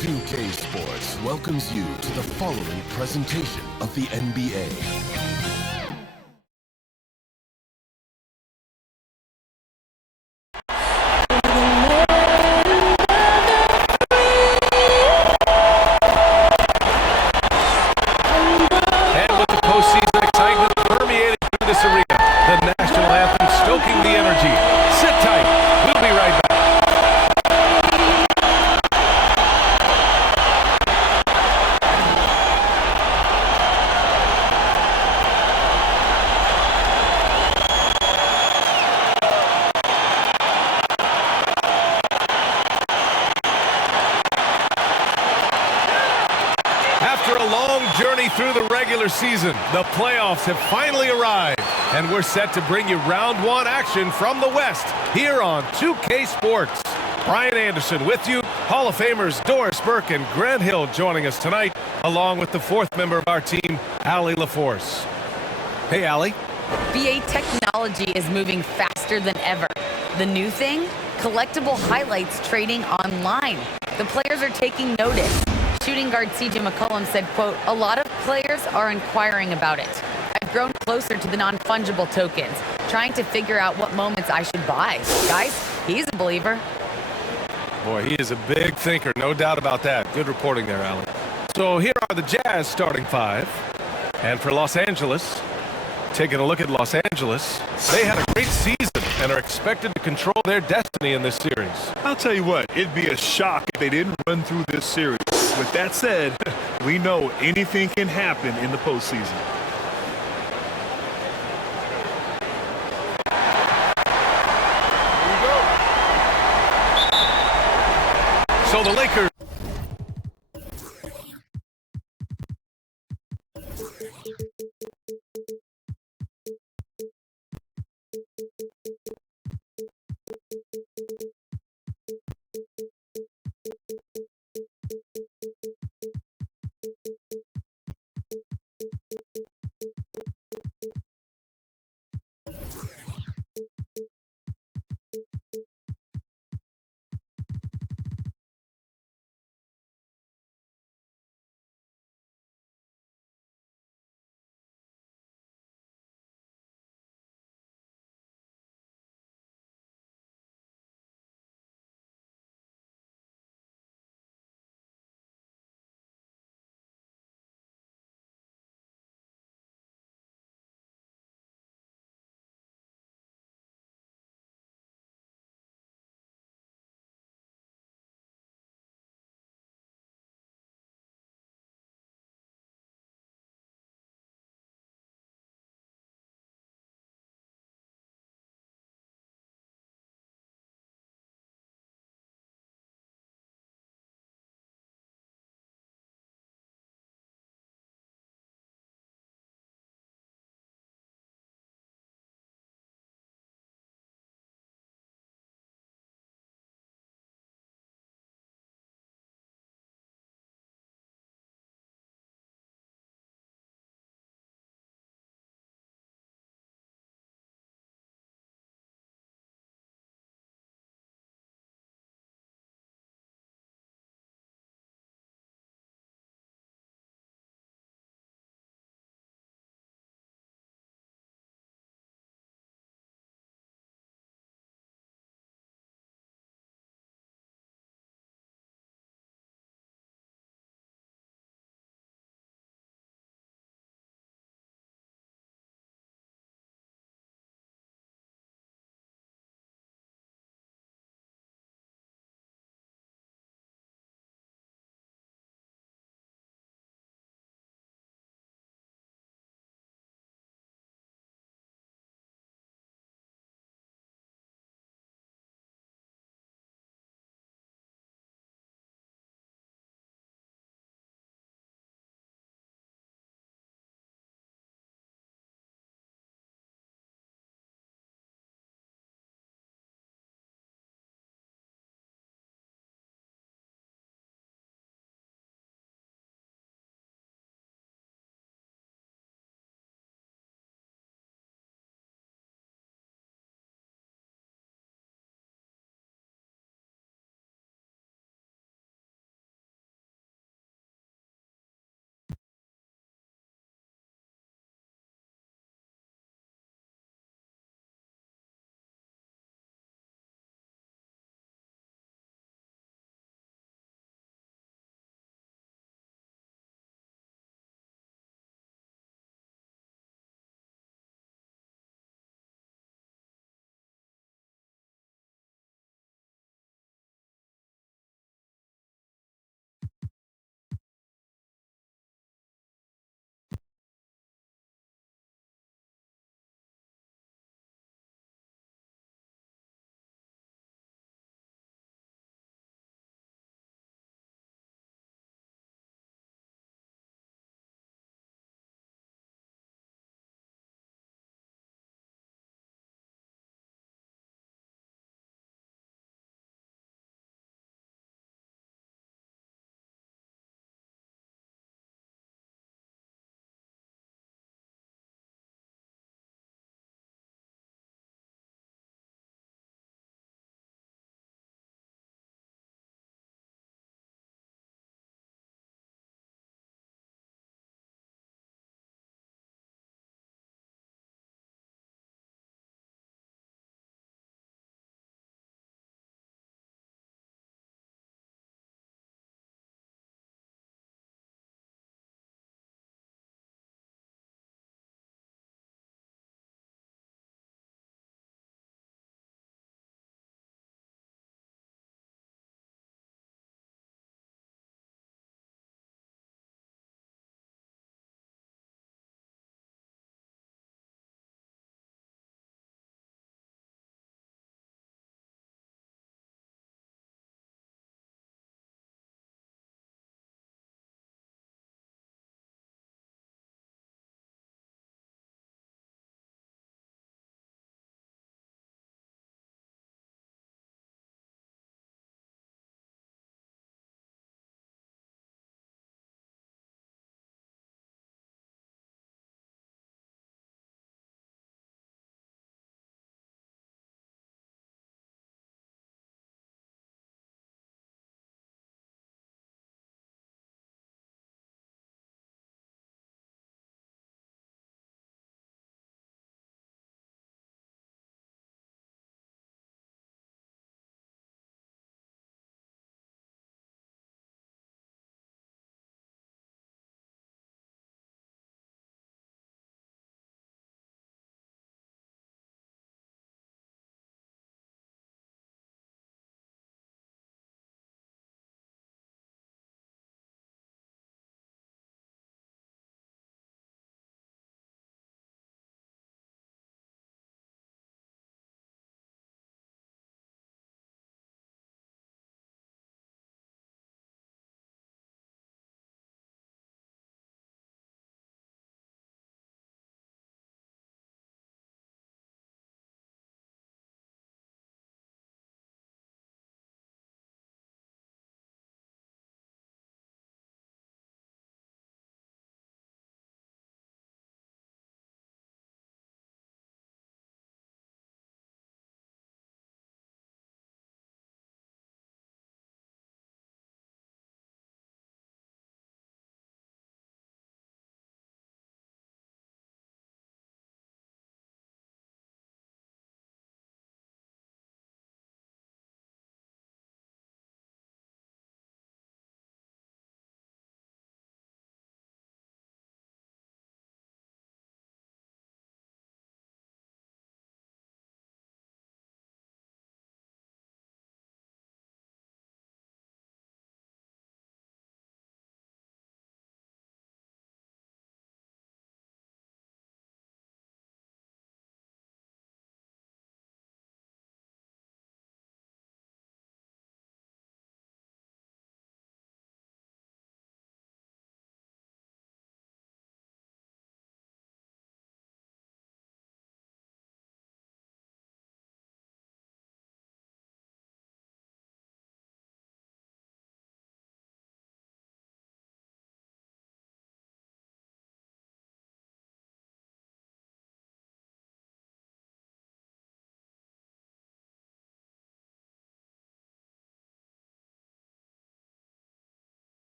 2K Sports welcomes you to the following presentation of the NBA. Sarika, the national anthem stoking the energy. Sit tight. We'll be right back. After a long journey through the regular season, the playoffs have finally arrived. And we're set to bring you round one action from the West here on 2K Sports. Brian Anderson with you, Hall of Famers Doris Burke and Grant Hill joining us tonight, along with the fourth member of our team, Allie LaForce. Hey, Allie. BA technology is moving faster than ever. The new thing? Collectible highlights trading online. The players are taking notice. Shooting guard CJ McCollum said, quote, "A lot of players are inquiring about it. I've grown closer to the non-fungible tokens, trying to figure out what moments I should buy." Guys, he's a believer. Boy, he is a big thinker, no doubt about that. Good reporting there, Allie. So here are the Jazz starting five. And for Los Angeles, taking a look at Los Angeles, they had a great season and are expected to control their destiny in this series. I'll tell you what, it'd be a shock if they didn't run through this series. With that said, we know anything can happen in the postseason. So the Lakers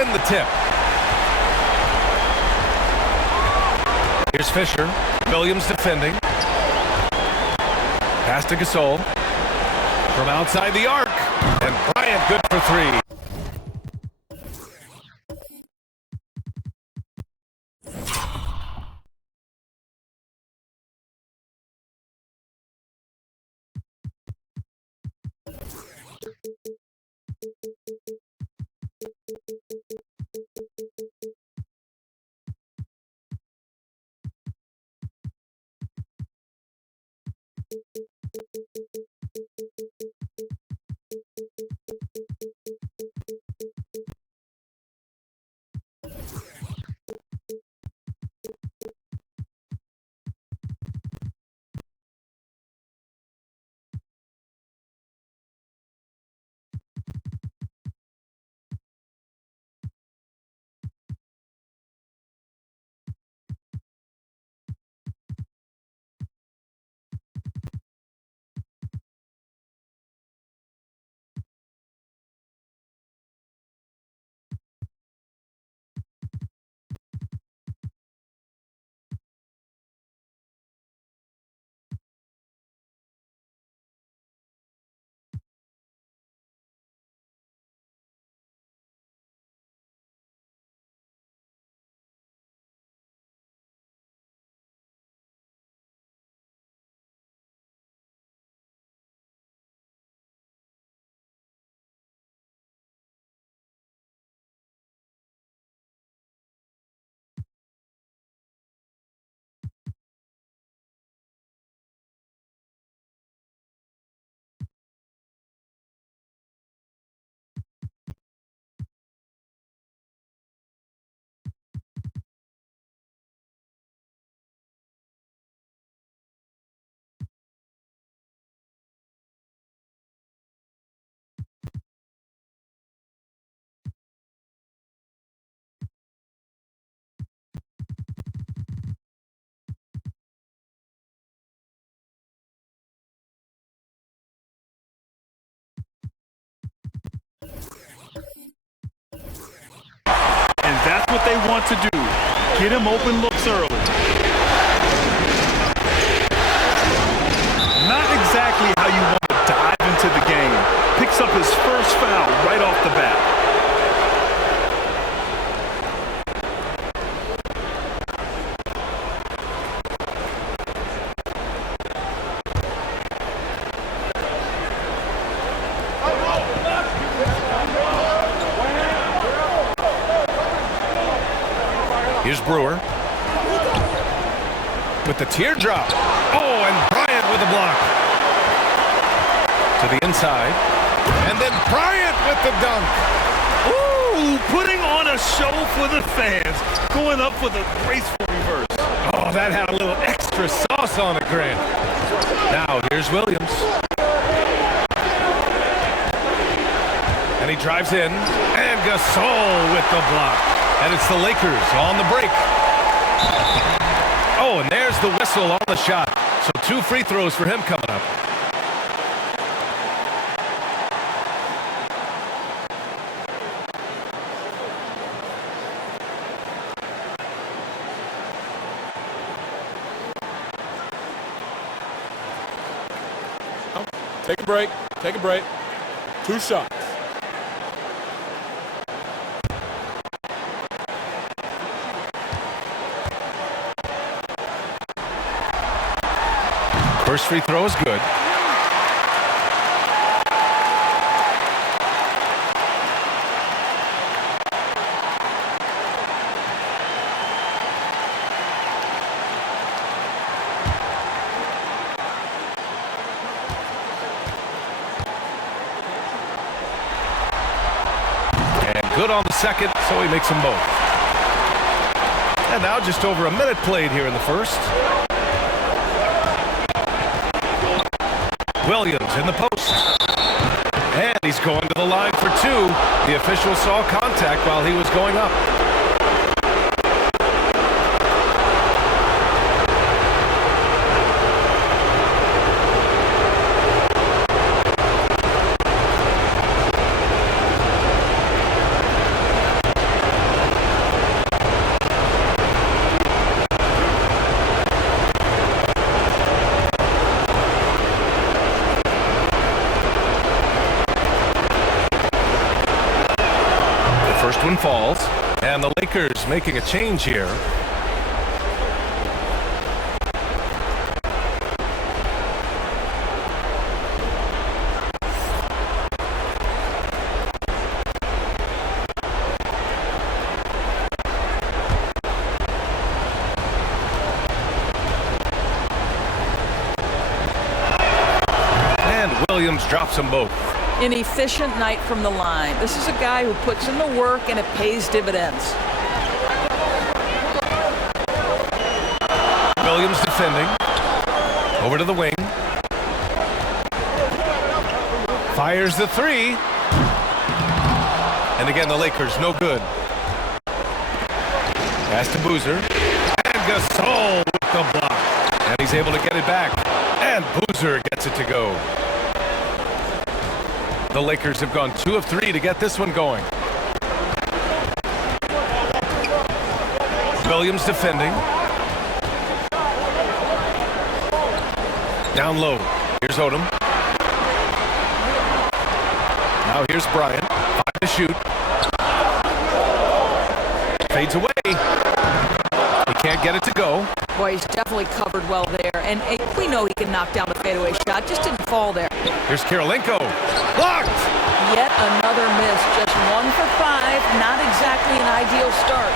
win the tip. Here's Fisher. Williams defending. Pass to Gasol. From outside the arc. And Bryant good for three. And that's what they want to do. Get him open looks early. Not exactly how you want to dive into the game. Picks up his first foul right off the bat. Here's Brewer with the teardrop. Oh, and Bryant with a block. To the inside. And then Bryant with the dunk. Ooh, putting on a show for the fans. Going up with a graceful reverse. Oh, that had a little extra sauce on it, Grant. Now, here's Williams. And he drives in. And Gasol with the block. And it's the Lakers on the break. Oh, and there's the whistle on the shot. So 2 free throws for him coming up. Take a break. Take a break. 2 shots. First free throw is good. And good on the second, so he makes them both. And now just over a minute played here in the first. Williams in the post. And he's going to the line for 2. The official saw contact while he was going up. First one falls, and the Lakers making a change here. Williams drops them both. An efficient night from the line. This is a guy who puts in the work and it pays dividends. Williams defending. Over to the wing. Fires the three. And again, the Lakers, no good. Pass to Boozer. And Gasol with the block. And he's able to get it back. And Boozer gets it to go. The Lakers have gone 2 of 3 to get this one going. Williams defending. Down low. Here's Odom. Now here's Bryant. 5 to shoot. Fades away. He can't get it to go. Boy, he's definitely covered well there. And we know he can knock down the fadeaway shot. Just didn't fall there. Here's Karolinko. Blocked! Yet another miss. Just 1 for 5. Not exactly an ideal start.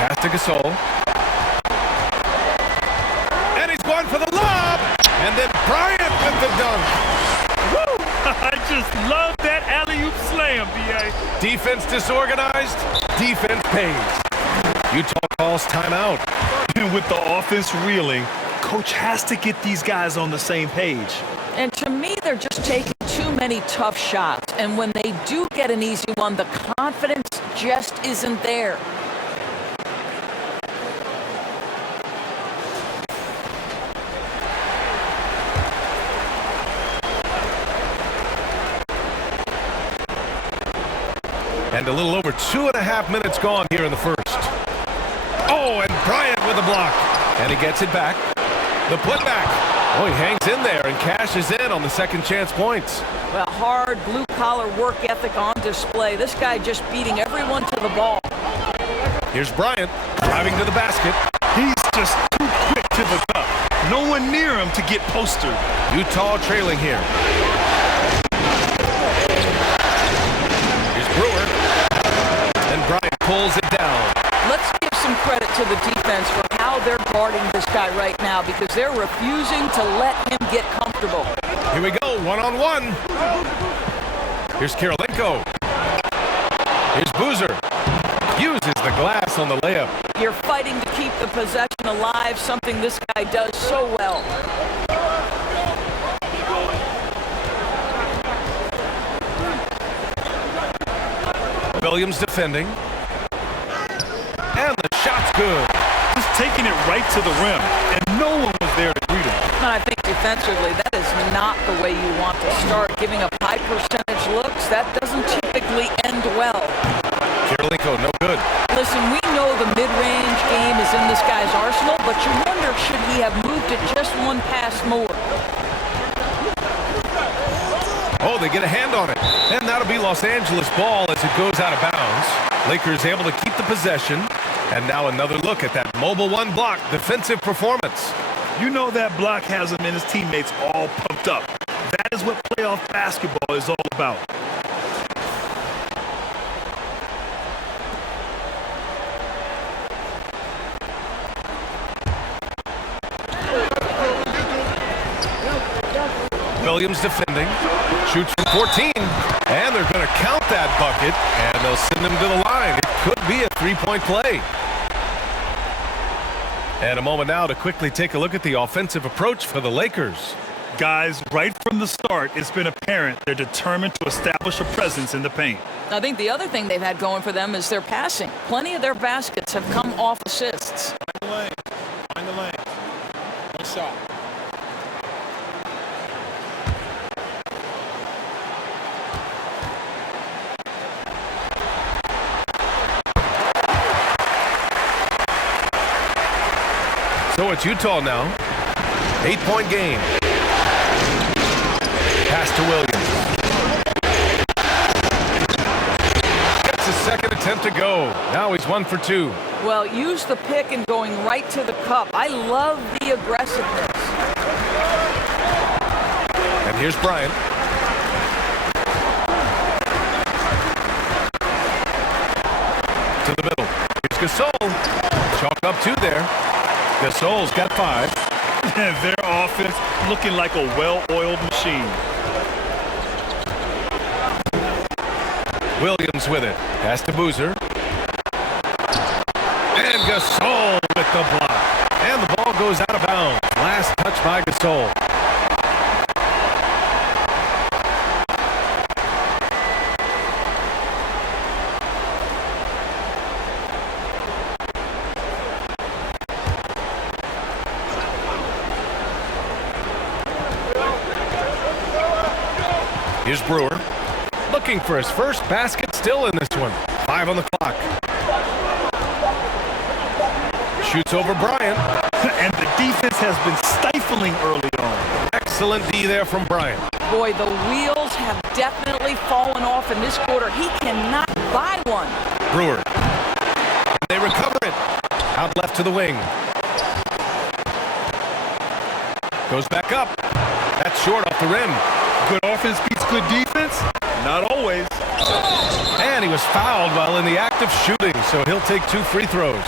Pass to Gasol. And he's going for the lob! And then Bryant with the dunk. Woo! I just love that alley-oop slam, B.A. Defense disorganized. Defense pays. Utah calls timeout. And with the offense reeling, coach has to get these guys on the same page. And to me, they're just taking too many tough shots. And when they do get an easy one, the confidence just isn't there. And a little over 2.5 minutes gone here in the first. Oh, and Bryant with a block. And he gets it back. The putback. Oh, he hangs in there and cashes in on the second chance points. Well, hard blue-collar work ethic on display. This guy just beating everyone to the ball. Here's Bryant driving to the basket. He's just too quick to the cup. No one near him to get postered. Utah trailing here. Here's Brewer. And Bryant pulls it down. Let's give some credit to the defense for how they're guarding this guy right now because they're refusing to let him get comfortable. Here we go, one-on-one. Here's Karolinko. Here's Boozer. Uses the glass on the layup. You're fighting to keep the possession alive, something this guy does so well. Williams defending. And the shot's good. Just taking it right to the rim, and no one was there to greet him. And I think defensively, that is not the way you want to start. Giving up high percentage looks, that doesn't typically end well. Karolinko, no good. Listen, we know the mid-range game is in this guy's arsenal, but you wonder, should he have moved it just one pass more? Oh, they get a hand on it. And that'll be Los Angeles ball as it goes out of bounds. Lakers able to keep the possession. And now another look at that mobile one block defensive performance. You know that block has him and his teammates all pumped up. That is what playoff basketball is all about. Williams defending. Shoots from 14. And they're going to count that bucket. And they'll send him to the line. It could be a three-point play. And a moment now to quickly take a look at the offensive approach for the Lakers. Guys, right from the start, it's been apparent they're determined to establish a presence in the paint. I think the other thing they've had going for them is their passing. Plenty of their baskets have come off assists. Find the lane. Find the lane. One shot. So it's Utah now. 8-point game. Pass to Williams. attempt to go. Now he's 1 for 2. Well, use the pick and going right to the cup. I love the aggressiveness. And here's Bryant. To the middle. Here's Gasol. Chalk up 2 there. Gasol's got 5. Their offense looking like a well-oiled machine. Williams with it. Pass to Boozer. And Gasol with the block. And the ball goes out of bounds. Last touch by Gasol. Here's Brewer. Looking for his first basket still in this one. 5 on the clock. Shoots over Bryant. And the defense has been stifling early on. Excellent D there from Bryant. Boy, the wheels have definitely fallen off in this quarter. He cannot buy one. Brewer. They recover it. Out left to the wing. Goes back up. That's short off the rim. Good offense beats good defense? Not always. And he was fouled while in the act of shooting, so he'll take 2 free throws.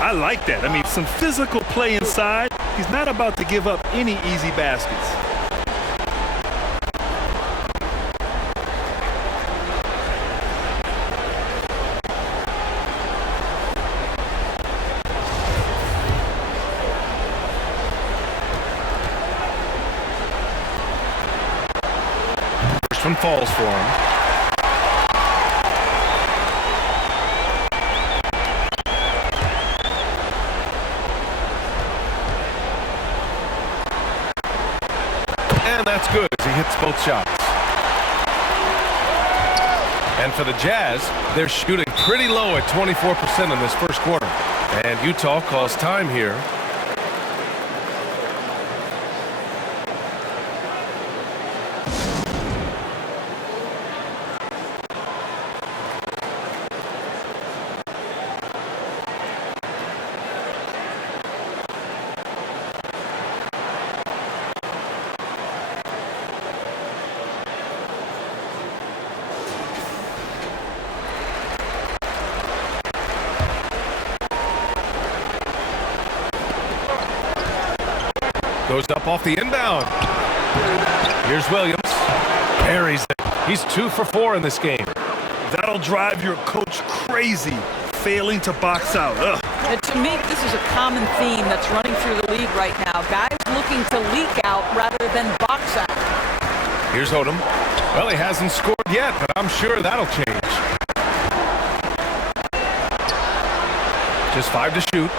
I like that. I mean, some physical play inside. He's not about to give up any easy baskets. First one falls for him. And that's good as he hits both shots. And for the Jazz, they're shooting pretty low at 24% in this first quarter. And Utah calls time here. Goes up off the inbound. Here's Williams. Parries it. He's 2 for 4 in this game. That'll drive your coach crazy, failing to box out. Ugh. And to me, this is a common theme that's running through the league right now. Guys looking to leak out rather than box out. Here's Odom. Well, he hasn't scored yet, but I'm sure that'll change. Just 5 to shoot.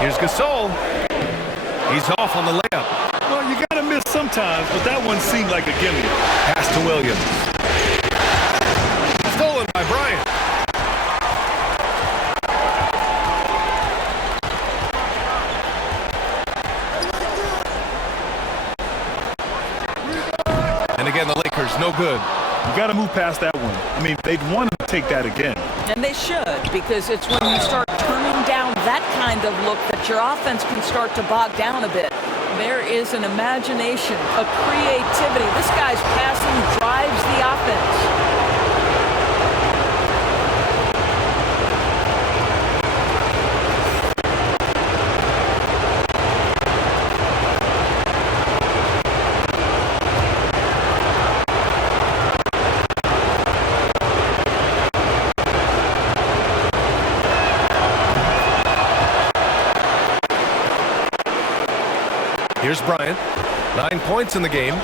Here's Gasol. He's off on the layup. Well, you gotta miss sometimes, but that one seemed like a gimme. Pass to Williams. Stolen by Bryant. And again, the Lakers, no good. You gotta move past that one. I mean, they'd want to take that again. And they should, because it's when you start turning down that kind of look that your offense can start to bog down a bit. There is an imagination, a creativity. This guy's passing drives the offense. Here's Bryant. 9 points in the game.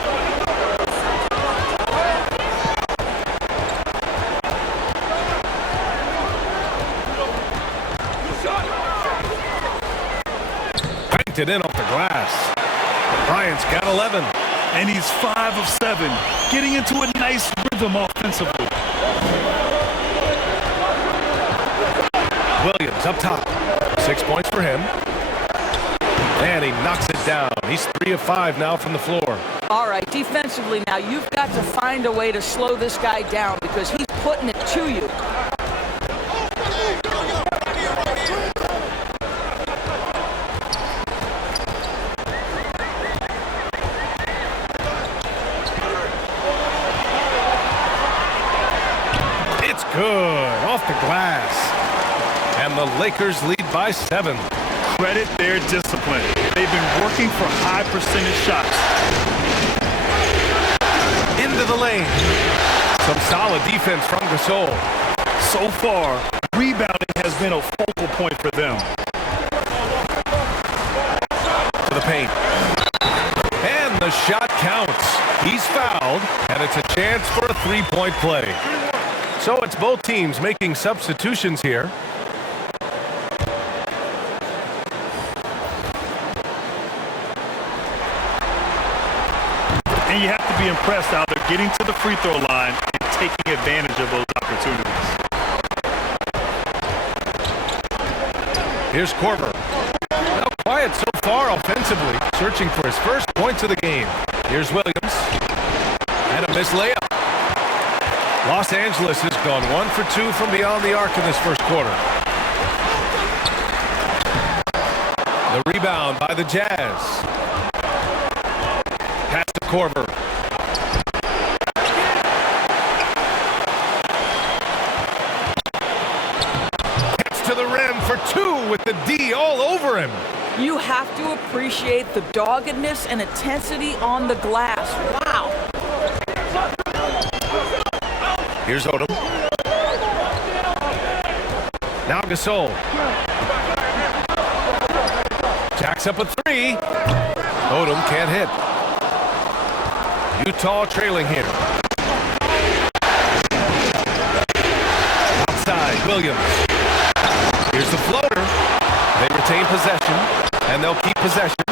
Banked it in off the glass. Bryant's got 11. And he's 5 of 7, getting into a nice rhythm offensively. Williams up top. 6 points for him. And he knocks it down. He's 3 of 5 now from the floor. All right, defensively now, you've got to find a way to slow this guy down because he's putting it to you. It's good, off the glass. And the Lakers lead by 7. Credit their discipline. They've been working for high percentage shots. Into the lane. Some solid defense from Gasol. So far, rebounding has been a focal point for them. To the paint. And the shot counts. He's fouled, and it's a chance for a three-point play. So it's both teams making substitutions here. And you have to be impressed how they're getting to the free throw line and taking advantage of those opportunities. Here's Korver. Now quiet so far offensively, searching for his first points of the game. Here's Williams. And a missed layup. Los Angeles has gone 1 for 2 from beyond the arc in this first quarter. The rebound by the Jazz. Pass to Korver. Gets to the rim for 2 with the D all over him. You have to appreciate the doggedness and intensity on the glass. Wow. Here's Odom. Now Gasol. Jacks up a 3. Odom can't hit. Utah trailing here. Outside, Williams. Here's the floater. They retain possession, and they'll keep possession.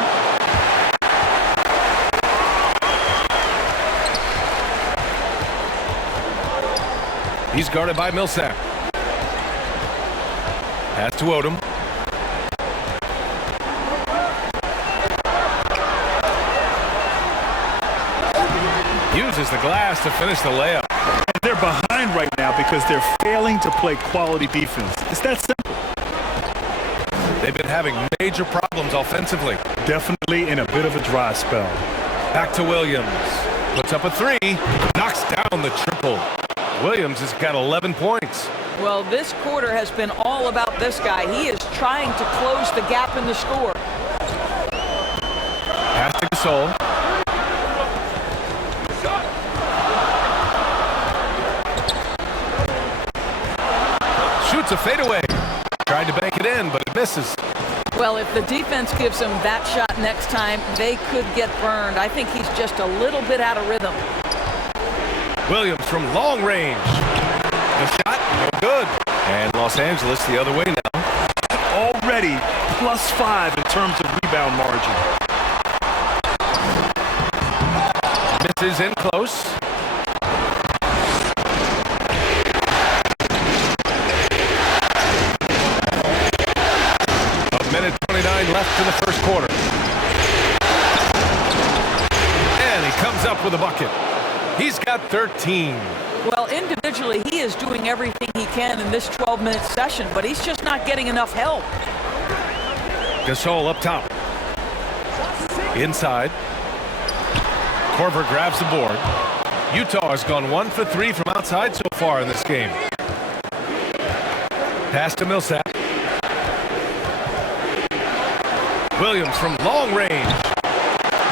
He's guarded by Millsap. Pass to Odom. Uses the glass to finish the layup. And they're behind right now because they're failing to play quality defense. It's that simple. They've been having major problems offensively. Definitely in a bit of a dry spell. Back to Williams. Puts up a 3. Knocks down the triple. Williams has got 11 points. Well, this quarter has been all about this guy. He is trying to close the gap in the score. Pass to Gasol. Shoots a fadeaway. Tried to bank it in, but it misses. Well, if the defense gives him that shot next time, they could get burned. I think he's just a little bit out of rhythm. Williams from long range. The shot, no good. And Los Angeles the other way now. Already +5 in terms of rebound margin. Misses in close. A minute 29 left in the first quarter. And he comes up with a bucket. He's got 13. Well, individually, he is doing everything he can in this 12-minute session, but he's just not getting enough help. Gasol up top. Inside. Korver grabs the board. Utah has gone 1 for 3 from outside so far in this game. Pass to Millsap. Williams from long range.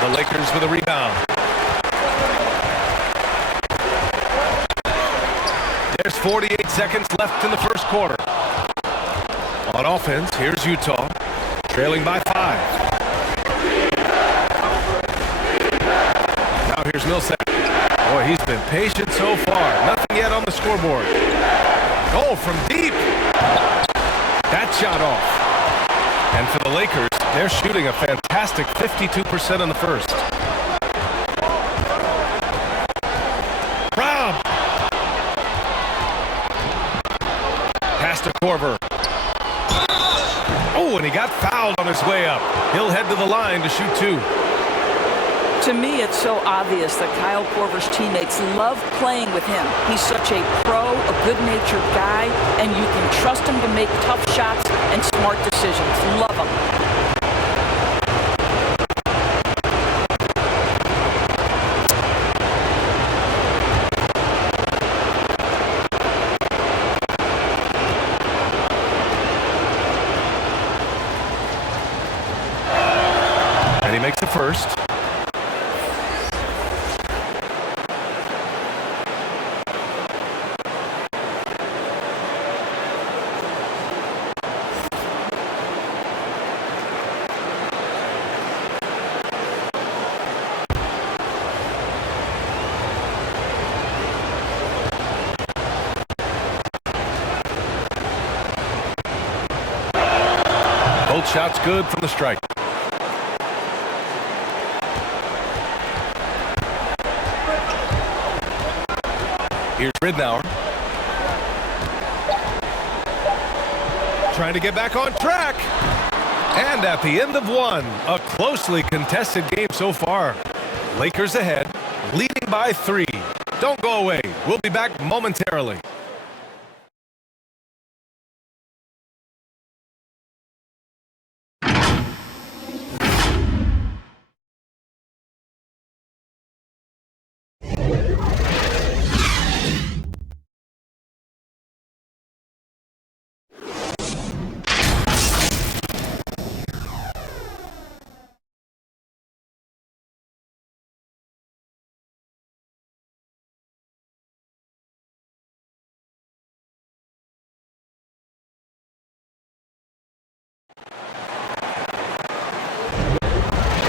The Lakers with a rebound. There's 48 seconds left in the first quarter. On offense, here's Utah, trailing by 5. Now here's Millsap. Boy, he's been patient so far. Nothing yet on the scoreboard. Goal from deep. That shot off. And for the Lakers, they're shooting a fantastic 52% in the first. Rob. Pass to Korver. Oh, and he got fouled on his way up. He'll head to the line to shoot 2. To me, it's so obvious that Kyle Korver's teammates love playing with him. He's such a pro, a good-natured guy, and you can trust him to make tough shots and smart decisions. Love him. And he makes the first. Both shots good from the strike. Here's Ridnour. Trying to get back on track. And at the end of one, a closely contested game so far. Lakers ahead, leading by 3. Don't go away. We'll be back momentarily.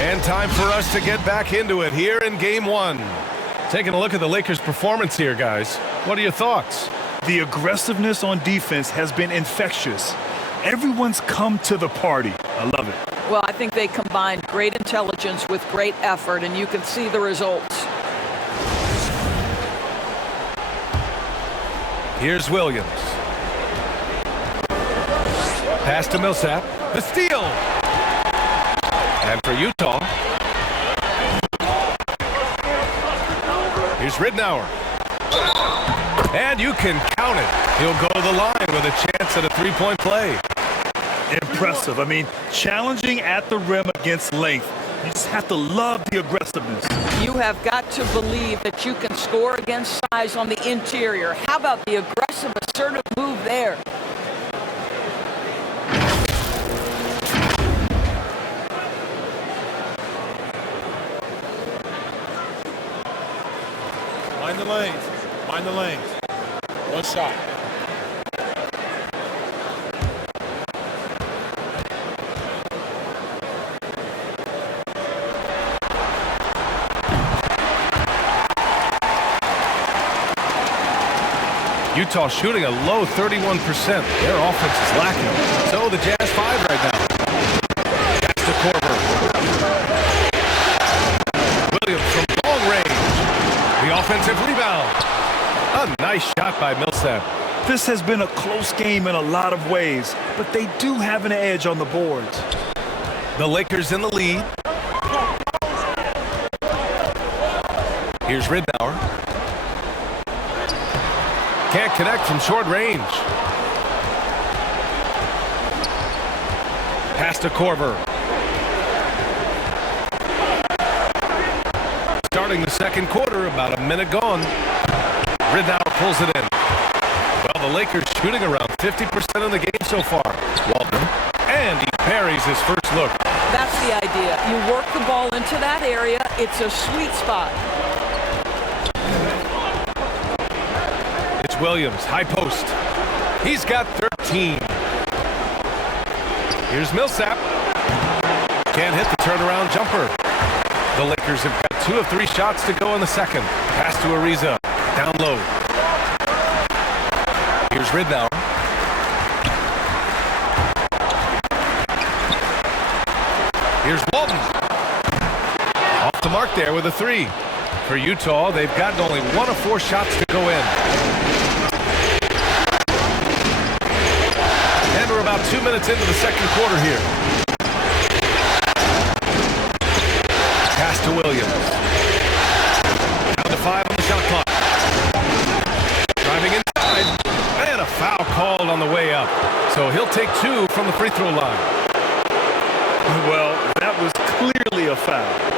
And time for us to get back into it here in Game 1. Taking a look at the Lakers' performance here, guys. What are your thoughts? The aggressiveness on defense has been infectious. Everyone's come to the party. I love it. Well, I think they combined great intelligence with great effort, and you can see the results. Here's Williams. Pass to Millsap. The steal. And for Utah, here's Ridnour. And you can count it. He'll go to the line with a chance at a three-point play. Impressive. I mean, challenging at the rim against length. You just have to love the aggressiveness. You have got to believe that you can score against size on the interior. How about the aggressive, assertive move there? Mind the lanes. Mind the lanes. One shot. Utah shooting a low 31%. Their offense is lacking. So the Jazz 5 right now. That's to Korver. Williams from long range. The offensive rebound. A nice shot by Millsap. This has been a close game in a lot of ways, but they do have an edge on the boards. The Lakers in the lead. Here's Ridnour. Can't connect from short range. Pass to Korver. Starting the second quarter, about a minute gone. Ridnour pulls it in. Well, the Lakers shooting around 50% of the game so far. Walton. And he parries his first look. That's the idea. You work the ball into that area. It's a sweet spot. It's Williams, high post. He's got 13. Here's Millsap. Can't hit the turnaround jumper. The Lakers have got 2 of 3 shots to go in the second. Pass to Ariza. Down low. Here's Ridnour. Here's Walton. Off the mark there with a 3. For Utah, they've gotten only 1 of 4 shots to go in. And we're about 2 minutes into the second quarter here. Pass to Williams. So he'll take 2 from the free throw line. Well, that was clearly a foul.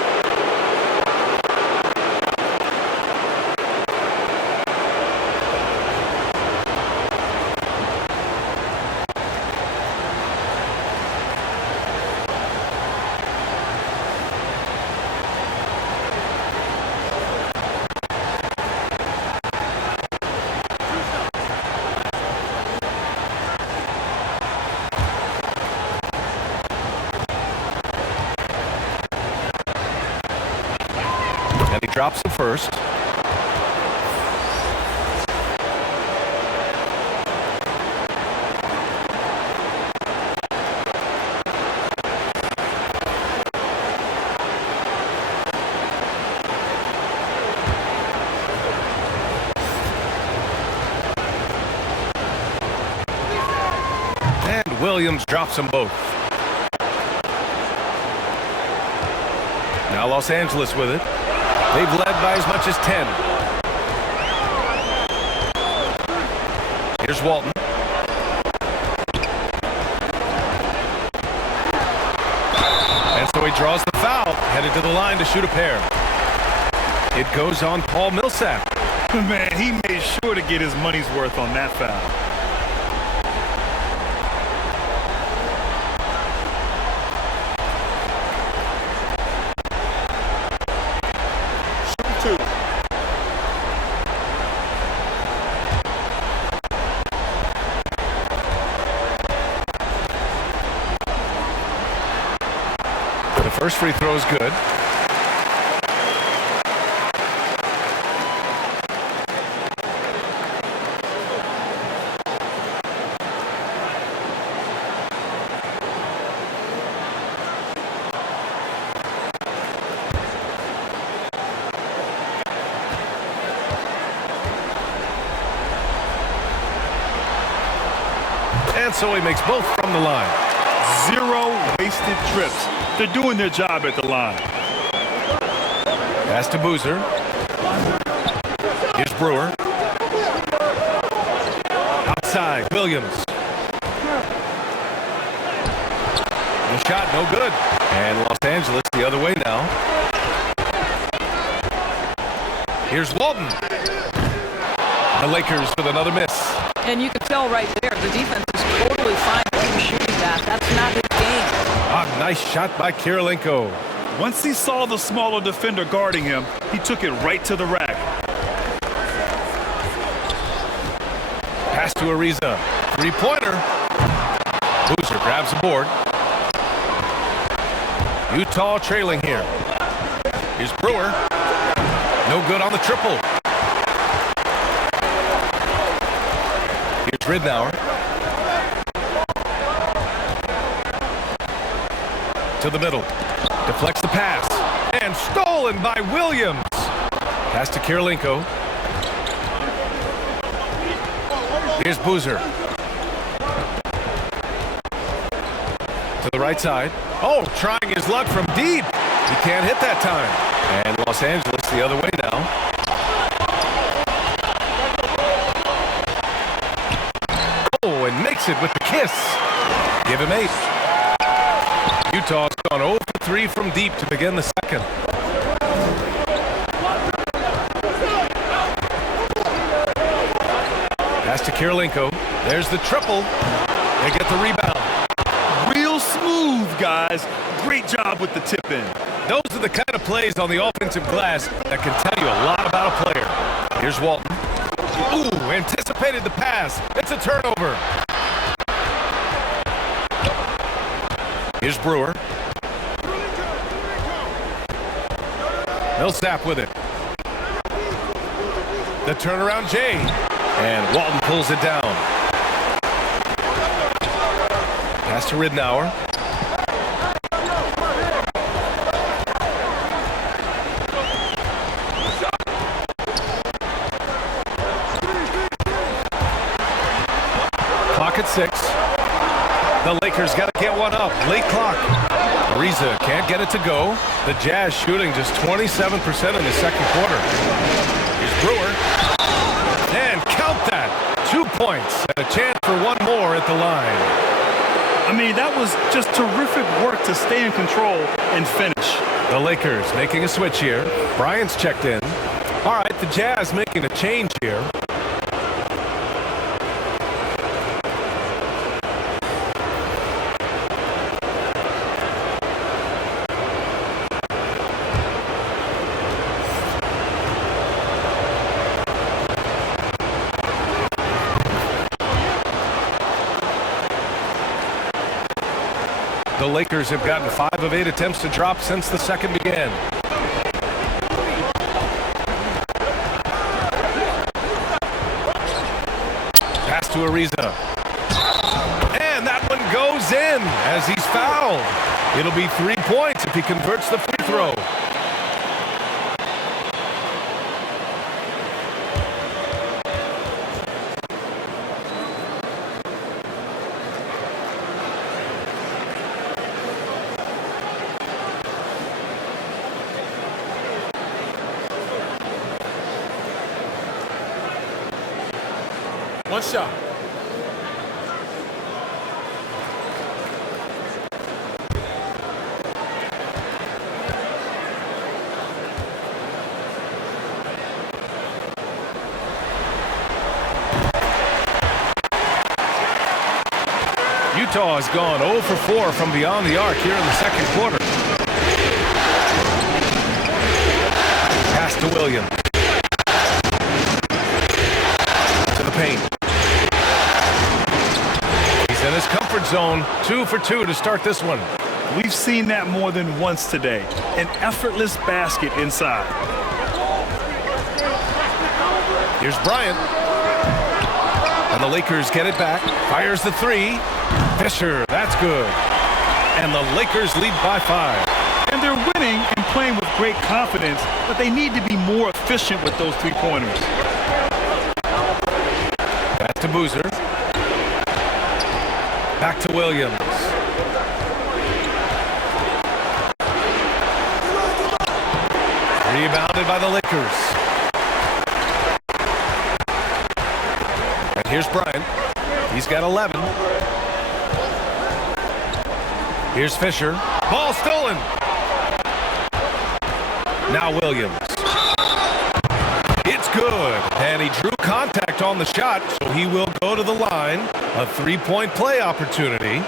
And he drops it first. And Williams drops them both. Now Los Angeles with it. They've led by as much as 10. Here's Walton. And so he draws the foul, headed to the line to shoot a pair. It goes on Paul Millsap. Man, he made sure to get his money's worth on that foul. First free throw is good. And so he makes both from the line. 0 wasted trips. They're doing their job at the line. Pass to Boozer. Here's Brewer. Outside, Williams. The shot, no good. And Los Angeles the other way now. Here's Walton. The Lakers with another miss. And you can tell right there, the defense is totally fine with him shooting that. That's not his game. Ah, nice shot by Kirilenko. Once he saw the smaller defender guarding him, he took it right to the rack. Pass to Ariza. Three-pointer. Boozer grabs the board. Utah trailing here. Here's Brewer. No good on the triple. Here's Ridnour. To the middle. Deflects the pass. And stolen by Williams. Pass to Kirilenko. Here's Boozer. To the right side. Oh, trying his luck from deep. He can't hit that time. And Los Angeles the other way now. Oh, and makes it with the kiss. Give him 8. Utah's gone 0 for 3 from deep to begin the second. Pass to Kirilenko. There's the triple. They get the rebound. Real smooth, guys. Great job with the tip in. Those are the kind of plays on the offensive glass that can tell you a lot about a player. Here's Walton. Ooh, anticipated the pass. It's a turnover. Here's Brewer. Millsap with it. The turnaround Jay. And Walton pulls it down. Pass to Ridnour. Clock at 6. The Lakers got to get one up. Late clock. Ariza can't get it to go. The Jazz shooting just 27% in the second quarter. Here's Brewer. And count that. 2 points and a chance for one more at the line. I mean, that was just terrific work to stay in control and finish. The Lakers making a switch here. Bryant's checked in. All right, the Jazz making a change here. The Lakers have gotten 5 of 8 attempts to drop since the second began. Pass to Ariza. And that one goes in as he's fouled. It'll be 3 points if he converts the free throw. One shot. Utah has gone 0 for 4 from beyond the arc here in the second quarter. Pass to Williams. To the paint. He's in his comfort zone. 2 for 2 to start this one. We've seen that more than once today. An effortless basket inside. Here's Bryant. And the Lakers get it back. Fires the 3. Fisher, that's good. And the Lakers lead by 5. And they're winning and playing with great confidence, but they need to be more efficient with those three-pointers. Back to Boozer. Back to Williams. Rebounded by the Lakers. And here's Bryant. He's got 11. Here's Fisher. Ball stolen. Now Williams. It's good. And he drew contact on the shot, so he will go to the line. A 3-point play opportunity.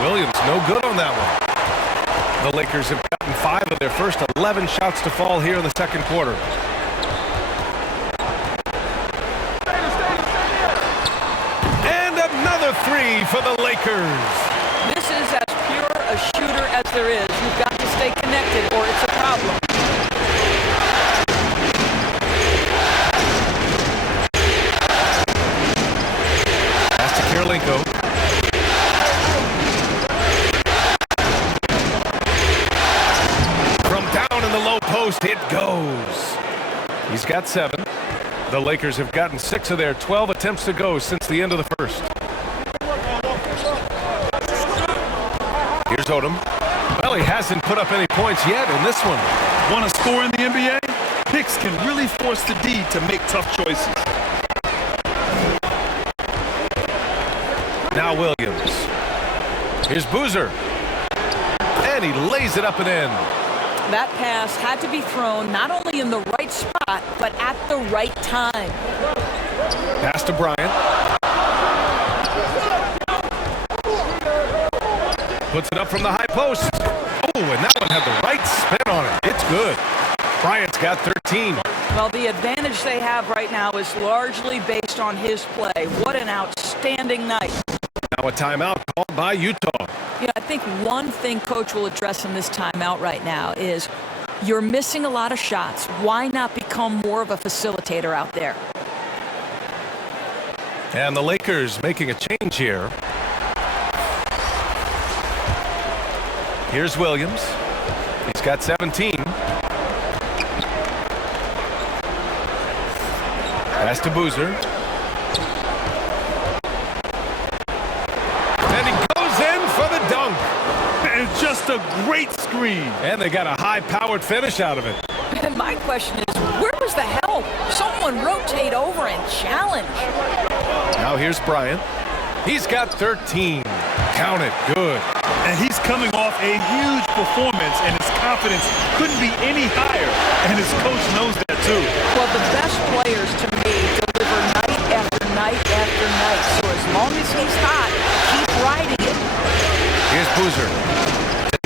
Williams, no good on that one. The Lakers have gotten 5 of their first 11 shots to fall here in the second quarter. And another 3 for the Lakers. This is as pure a shooter as there is. You've got to stay connected or it's a problem. Pass to Kirilenko. Post, it goes. He's got 7. The Lakers have gotten 6 of their 12 attempts to go since the end of the first. Here's Odom. Well, he hasn't put up any points yet in this one. Want to score in the NBA? Picks can really force the D to make tough choices. Now Williams. Here's Boozer. And he lays it up and in. That pass had to be thrown not only in the right spot, but at the right time. Pass to Bryant. Puts it up from the high post. Oh, and that one had the right spin on it. It's good. Bryant's got 13. Well, the advantage they have right now is largely based on his play. What an outstanding night. Now a timeout called by Utah. Yeah, I think one thing Coach will address in this timeout right now is you're missing a lot of shots. Why not become more of a facilitator out there? And the Lakers making a change here. Here's Williams. He's got 17. Pass to Boozer. And he goes in for the dunk. And just a great screen. And they got a high-powered finish out of it. And my question is, where was the help? Someone rotate over and challenge. Now here's Bryant. He's got 13. Count it. Good. And he's coming off a huge performance, and his confidence couldn't be any higher. And his coach knows that too. Well, the best players to me deliver night after night after night. So as long as he's hot, keep riding it. Here's Boozer.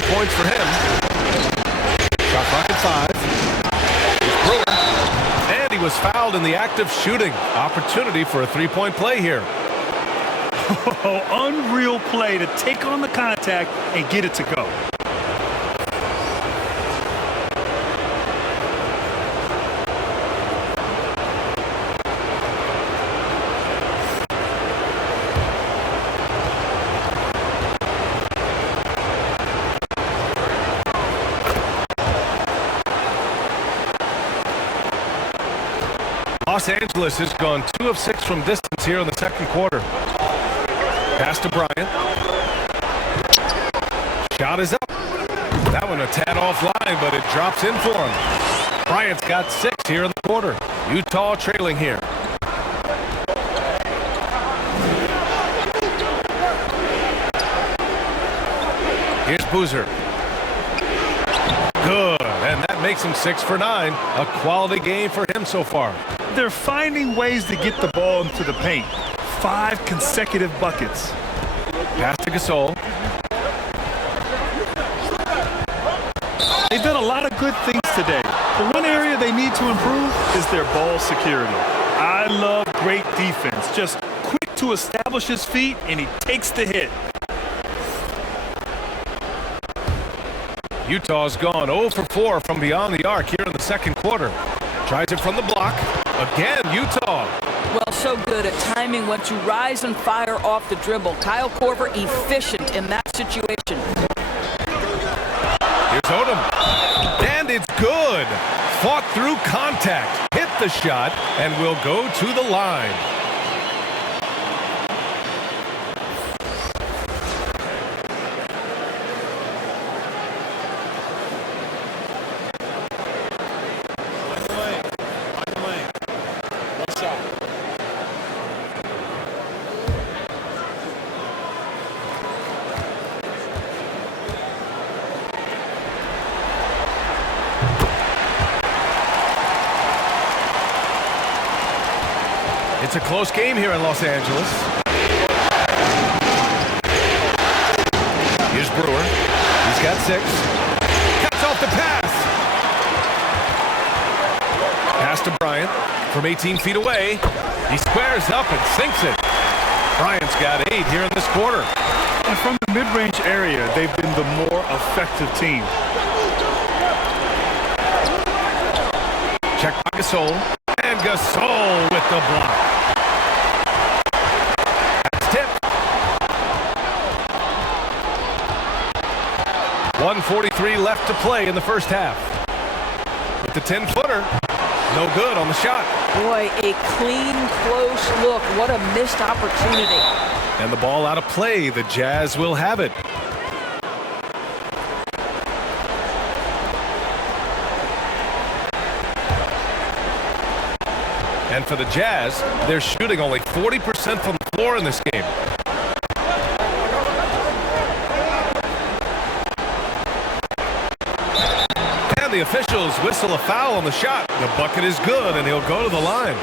10 points for him. Shot clock at 5. Here's Brewer. And he was fouled in the act of shooting. Opportunity for a three-point play here. Oh, unreal play to take on the contact and get it to go. Los Angeles has gone 2 of 6 from distance here in the second quarter. Pass to Bryant. Shot is up. That one a tad offline, but it drops in for him. Bryant's got 6 here in the quarter. Utah trailing here. Here's Boozer. Good, and that makes him 6 for 9. A quality game for him so far. They're finding ways to get the ball into the paint. 5 consecutive buckets. Pass to Gasol. They've done a lot of good things today. The one area they need to improve is their ball security. I love great defense. Just quick to establish his feet, and he takes the hit. Utah's gone 0 for 4 from beyond the arc here in the second quarter. Tries it from the block. Again, Utah. Well, so good at timing when to rise and fire off the dribble. Kyle Korver efficient in that situation. Here's Odom. And it's good. Fought through contact. Hit the shot and will go to the line. It's a close game here in Los Angeles. Here's Brewer. He's got 6. Cuts off the pass. Pass to Bryant from 18 feet away. He squares up and sinks it. Bryant's got 8 here in this quarter. And from the mid-range area, they've been the more effective team. Check by Gasol. And Gasol with the block. 1:43 left to play in the first half. With the 10-footer, no good on the shot. Boy, a clean, close look. What a missed opportunity. And the ball out of play. The Jazz will have it. And for the Jazz, they're shooting only 40% from the floor in this game. The officials whistle a foul on the shot. The bucket is good, and he'll go to the line.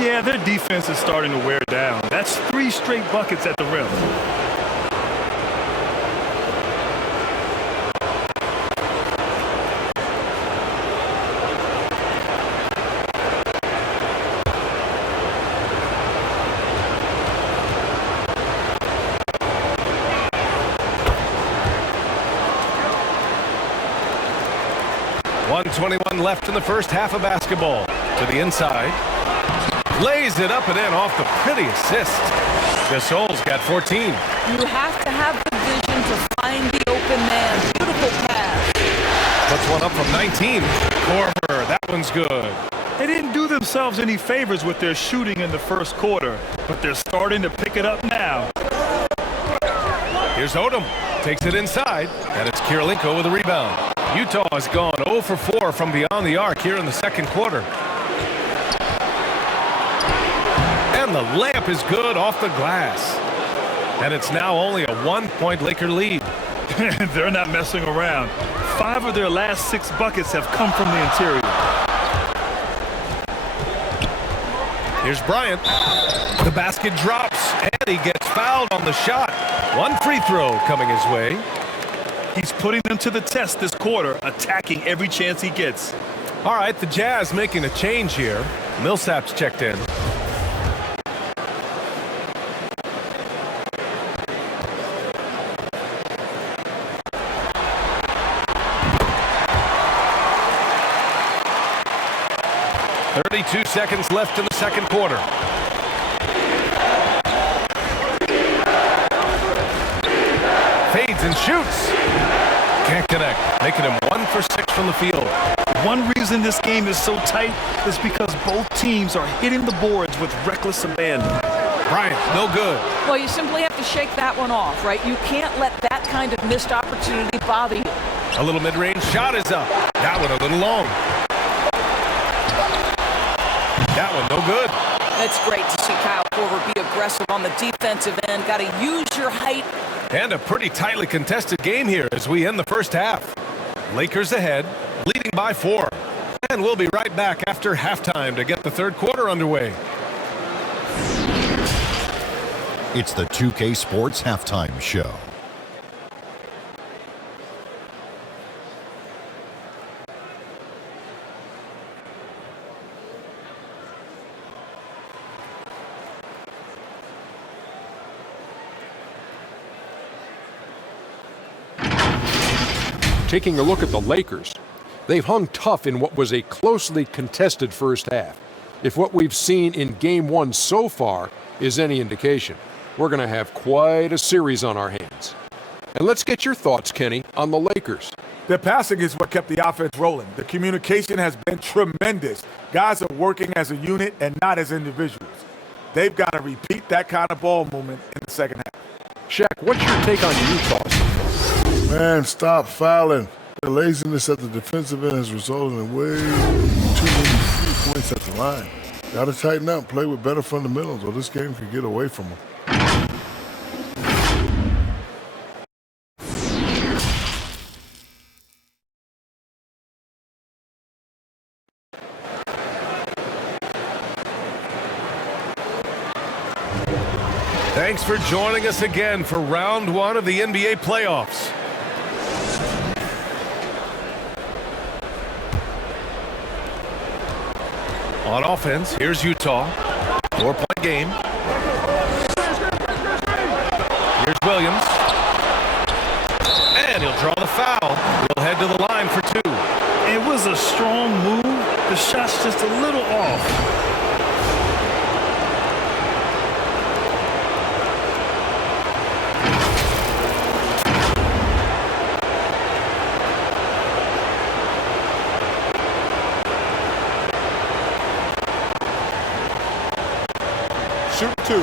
Yeah, their defense is starting to wear down. That's 3 straight buckets at the rim. .21 left in the first half of basketball. To the inside. Lays it up and in off the pretty assist. Gasol's got 14. You have to have the vision to find the open man. Beautiful pass. Puts one up from 19. Corver, that one's good. They didn't do themselves any favors with their shooting in the first quarter, but they're starting to pick it up now. Here's Odom. Takes it inside, and it's Kirilenko with a rebound. Utah has gone 0 for 4 from beyond the arc here in the second quarter. And the layup is good off the glass. And it's now only a 1-point Laker lead. They're not messing around. 5 of their last 6 buckets have come from the interior. Here's Bryant. The basket drops, and he gets fouled on the shot. One free throw coming his way. He's putting them to the test this quarter, attacking every chance he gets. All right, the Jazz making a change here. Millsap's checked in. .32 seconds left in the second quarter. Fades and shoots. Can't connect, making him 1 for 6 from the field. One reason this game is so tight is because both teams are hitting the boards with reckless abandon. Bryant, no good. Well, you simply have to shake that one off, right? You can't let that kind of missed opportunity bother you. A little mid-range shot is up. That one a little long. That one no good. It's great to see Kyle Korver be aggressive on the defensive end. Got to use your height. And a pretty tightly contested game here as we end the first half. Lakers ahead, leading by 4. And we'll be right back after halftime to get the third quarter underway. It's the 2K Sports Halftime Show. Taking a look at the Lakers, they've hung tough in what was a closely contested first half. If what we've seen in Game 1 so far is any indication, we're going to have quite a series on our hands. And let's get your thoughts, Kenny, on the Lakers. Their passing is what kept the offense rolling. The communication has been tremendous. Guys are working as a unit and not as individuals. They've got to repeat that kind of ball movement in the second half. Shaq, what's your take on Utah? Man, stop fouling. The laziness at the defensive end has resulted in way too many free points at the line. Got to tighten up, play with better fundamentals, or this game could get away from them. Thanks for joining us again for round 1 of the NBA playoffs. On offense, here's Utah. 4-point game. Here's Williams. And he'll draw the foul. He'll head to the line for 2. It was a strong move. The shot's just a little off. Shoot 2.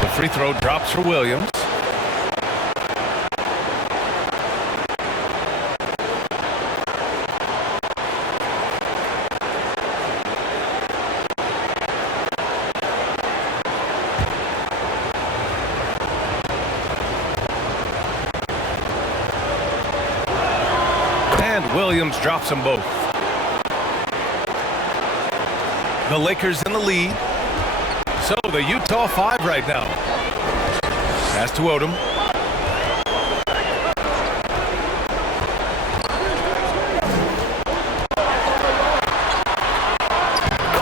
The free throw drops for Williams. Williams drops them both. The Lakers in the lead. So the Utah 5 right now. Pass to Odom.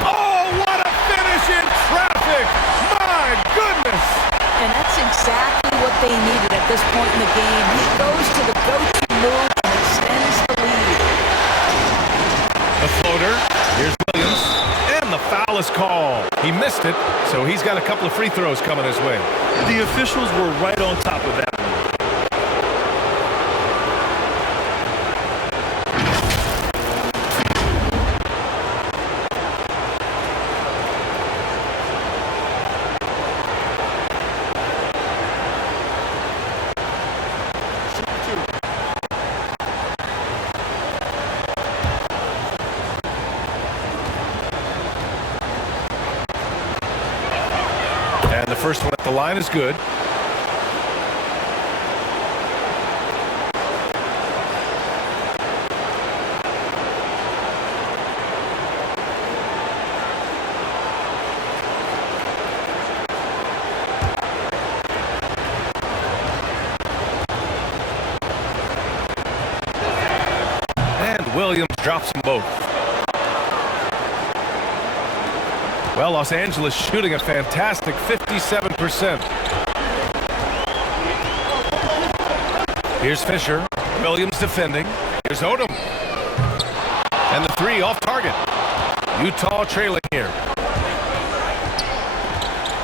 Oh, what a finish in traffic! My goodness! And that's exactly what they needed. A at this point in the game. He goes to the go-to move and extends the lead. The floater. Here's Williams. And the foul is called. He missed it, so he's got a couple of free throws coming his way. The officials were right on top of that one. And the first one at the line is good. And Williams drops them both. Well, Los Angeles shooting a fantastic 57%. Here's Fisher. Williams defending. Here's Odom. And the three off target. Utah trailing here.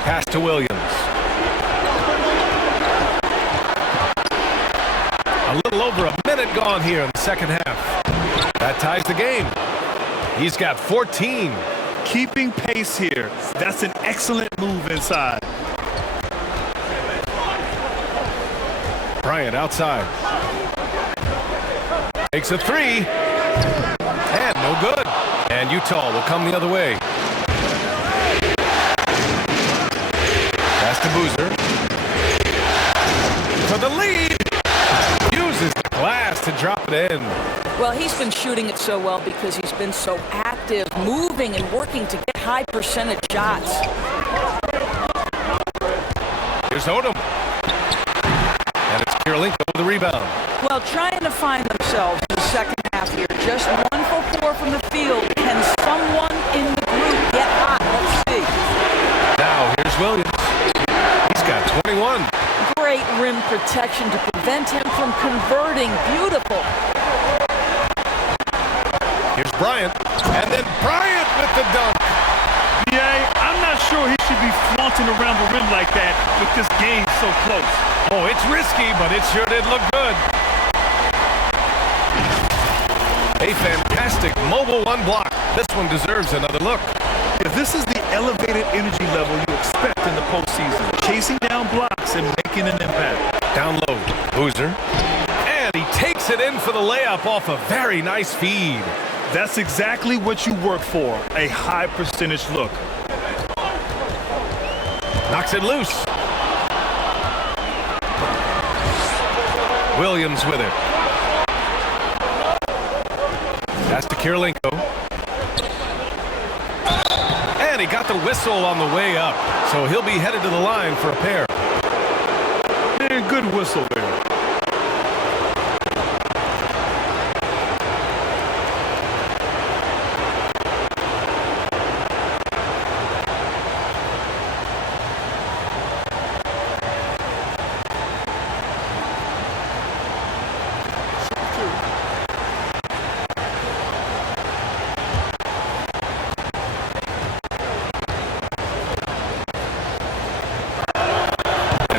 Pass to Williams. A little over a minute gone here in the second half. That ties the game. He's got 14. Keeping pace here. That's an excellent move inside. Bryant outside. Takes a three. And no good. And Utah will come the other way. Pass to Boozer. For the lead. Uses the glass to drop it in. Well, he's been shooting it so well because he's been so active, moving and working to get high percentage shots. Here's Odom. And it's Kirilenko with the rebound. Well, trying to find themselves in the second half here. Just 1 for 4 from the field. Can someone in the group get hot? Let's see. Now, here's Williams. He's got 21. Great rim protection to prevent him from converting. Beautiful. Here's Bryant. And then Bryant with the dunk. Yeah, I'm not sure he should be flaunting around the rim like that with this game so close. Oh, it's risky, but it sure did look good. A fantastic mobile one block. This one deserves another look. Yeah, this is the elevated energy level you expect in the postseason. Chasing down blocks and making an impact. Down low, Boozer. And he takes it in for the layup off a very nice feed. That's exactly what you work for, a high percentage look. Knocks it loose. Williams with it. Pass to Kirilenko. And he got the whistle on the way up, so he'll be headed to the line for a pair. Yeah, good whistle there.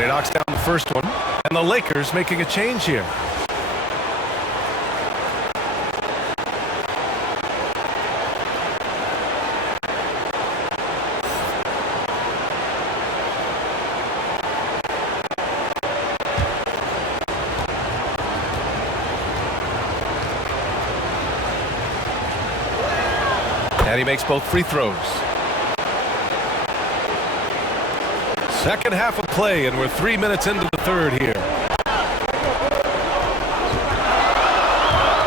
Knocks down the first one, and the Lakers making a change here. And he makes both free throws. Second half of play, and we're 3 minutes into the third here.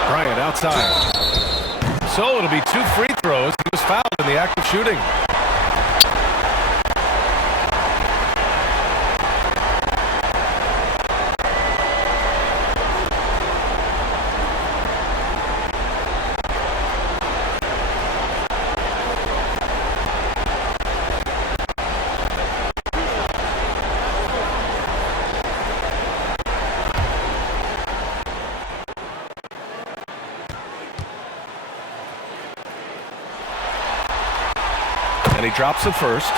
Bryant outside. So it'll be 2 free throws. He was fouled in the act of shooting. And he drops the first.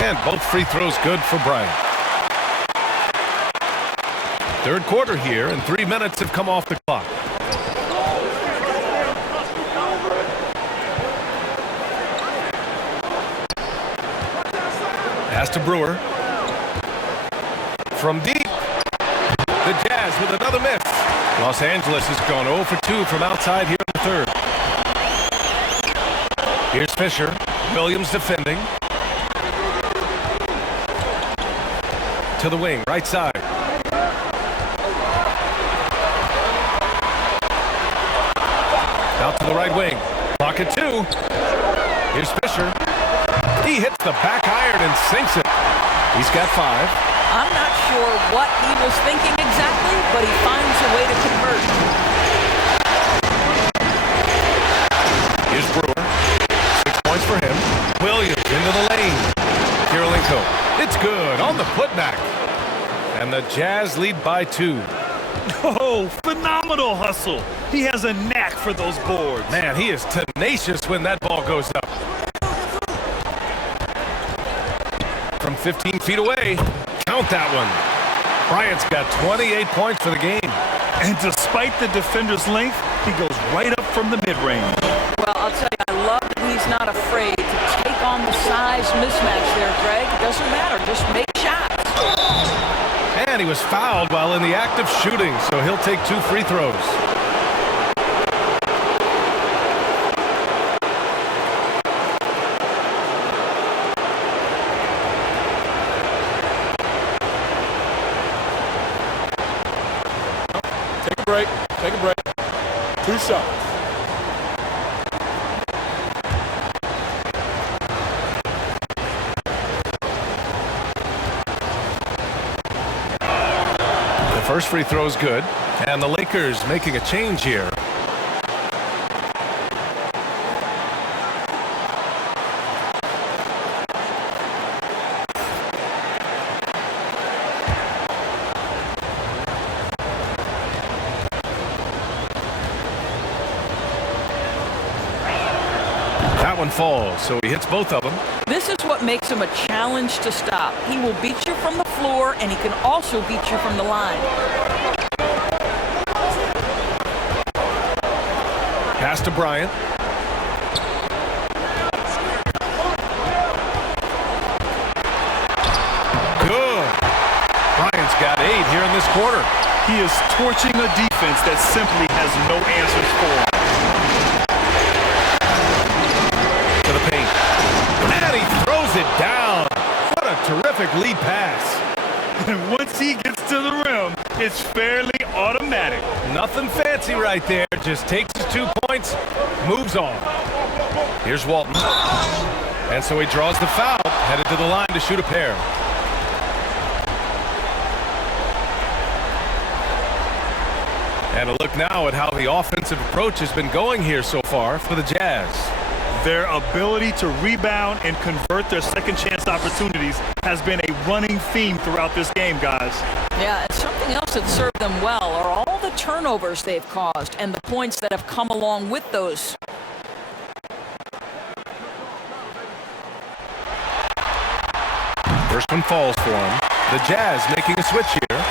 And both free throws good for Bryant. Third quarter here, and 3 minutes have come off the clock. Pass to Brewer. From deep. The Jazz with another miss. Los Angeles has gone 0 for 2 from outside here in the third. Here's Fisher. Williams defending. To the wing, right side. Out to the right wing. Clock at 2. Here's Fisher. He hits the back iron and sinks it. He's got 5. I'm not sure what he was thinking exactly, but he finds a way to convert. Here's Brewer. 6 points for him. Williams into the lane. Kirilenko. It's good on the putback. And the Jazz lead by 2. Oh, phenomenal hustle. He has a knack for those boards. Man, he is tenacious when that ball goes up. From 15 feet away. Count that one. Bryant's got 28 points for the game. And despite the defender's length, he goes right up from the mid-range. Well, I'll tell you, I love that he's not afraid to take on the size mismatch there, Greg. It doesn't matter. Just make shots. And he was fouled while in the act of shooting, so he'll take 2 free throws. Take a break. Take a break. 2 shots. First free throw is good, and the Lakers making a change here. That one falls, so he hits both of them. This is what makes him a challenge to stop. He will beat you from the floor, and he can also beat you from the line. Pass to Bryant. Good. Bryant's got 8 here in this quarter. He is torching a defense that simply has no answers for him. To the paint. And he throws it down. What a terrific lead pass. And once he gets to the rim, it's fairly automatic. Nothing fancy right there. Just takes his 2 points, moves on. Here's Walton. And so he draws the foul, headed to the line to shoot a pair. And a look now at how the offensive approach has been going here so far for the Jazz. Their ability to rebound and convert their second chance opportunities has been a running theme throughout this game, guys. Yeah, and something else that served them well are all the turnovers they've caused and the points that have come along with those. First one falls for him. The Jazz making a switch here.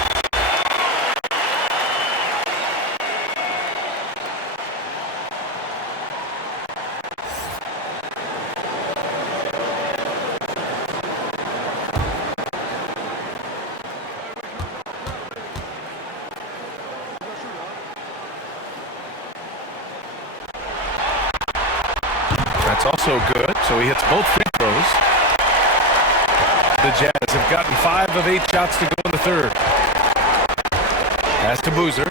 That's also good, so he hits both free throws. The Jazz have gotten 5 of 8 shots to go in the third. Pass to Boozer.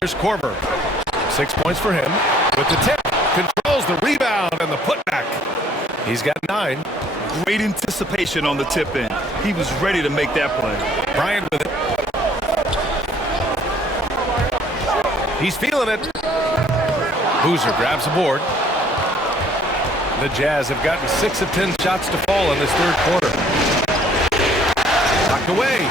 Here's Korver. 6 points for him. With the tip, controls the rebound and the putback. He's got 9. Great anticipation on the tip in. He was ready to make that play. Bryant with it. He's feeling it. Boozer grabs the board. The Jazz have gotten 6 of 10 shots to fall in this third quarter. Knocked away.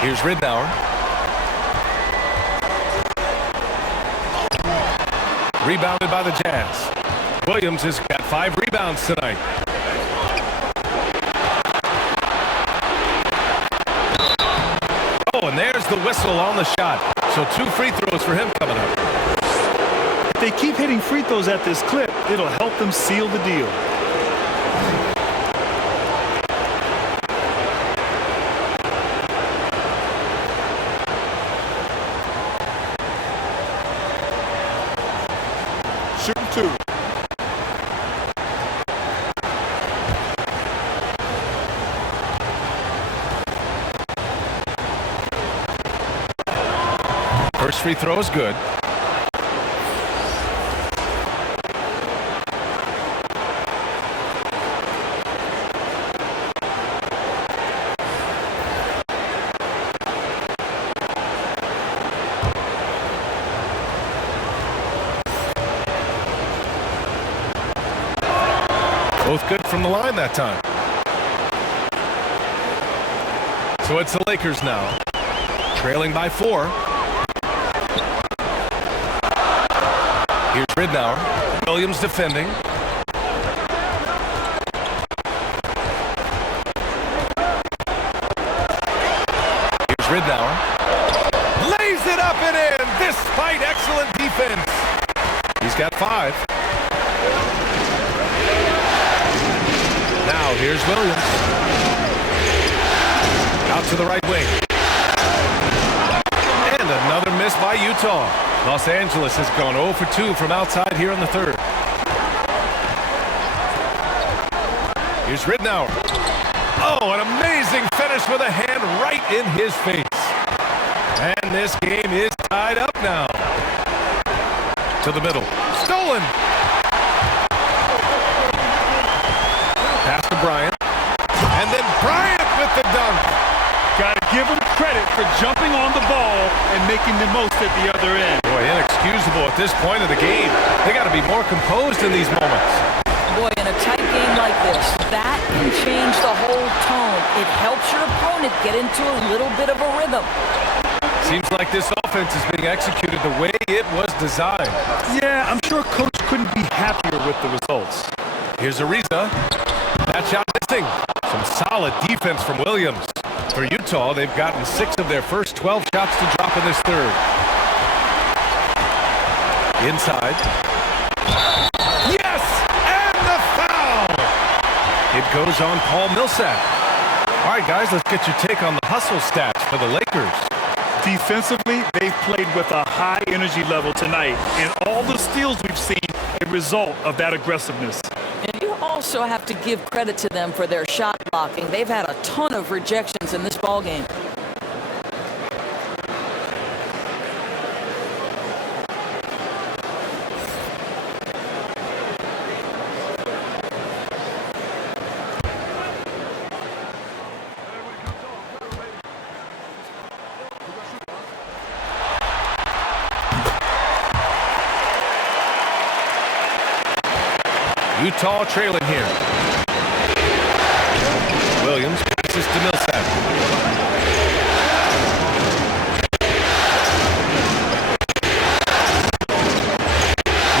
Here's Ridnour. Rebounded by the Jazz. Williams has got 5 rebounds tonight. Oh, and there's the whistle on the shot. So 2 free throws for him coming up. If they keep hitting free throws at this clip, it'll help them seal the deal. Shooting 2. First free throw is good. Both good from the line that time. So it's the Lakers now, trailing by 4. Here's Ridnour. Williams defending. Here's Ridnour. Lays it up and in despite excellent defense. He's got 5. Now here's Williams. Out to the right wing. And another miss by Utah. Los Angeles has gone 0 for 2 from outside here in the third. Here's Ridnour. Oh, an amazing finish with a hand right in his face. And this game is tied up now. To the middle. Stolen. Pass to Bryant. And then Bryant with the dunk. Got to give him credit for jumping on the ball and making the most at the other end. Boy, inexcusable at this point of the game. They got to be more composed in these moments. Boy, in a tight game like this, that can change the whole tone. It helps your opponent get into a little bit of a rhythm. Seems like this offense is being executed the way it was designed. Yeah, I'm sure Coach couldn't be happier with the results. Here's Ariza. That shot missing. Some solid defense from Williams. For Utah, they've gotten 6 of their first 12 shots to drop in this third. Inside. Yes! And the foul! It goes on Paul Millsap. All right, guys, let's get your take on the hustle stats for the Lakers. Defensively, they've played with a high energy level tonight, and all the steals we've seen a result of that aggressiveness. And you also have to give credit to them for their shot blocking. They've had a ton of rejections in this ballgame. Utah trailing here. Williams passes to Millsap.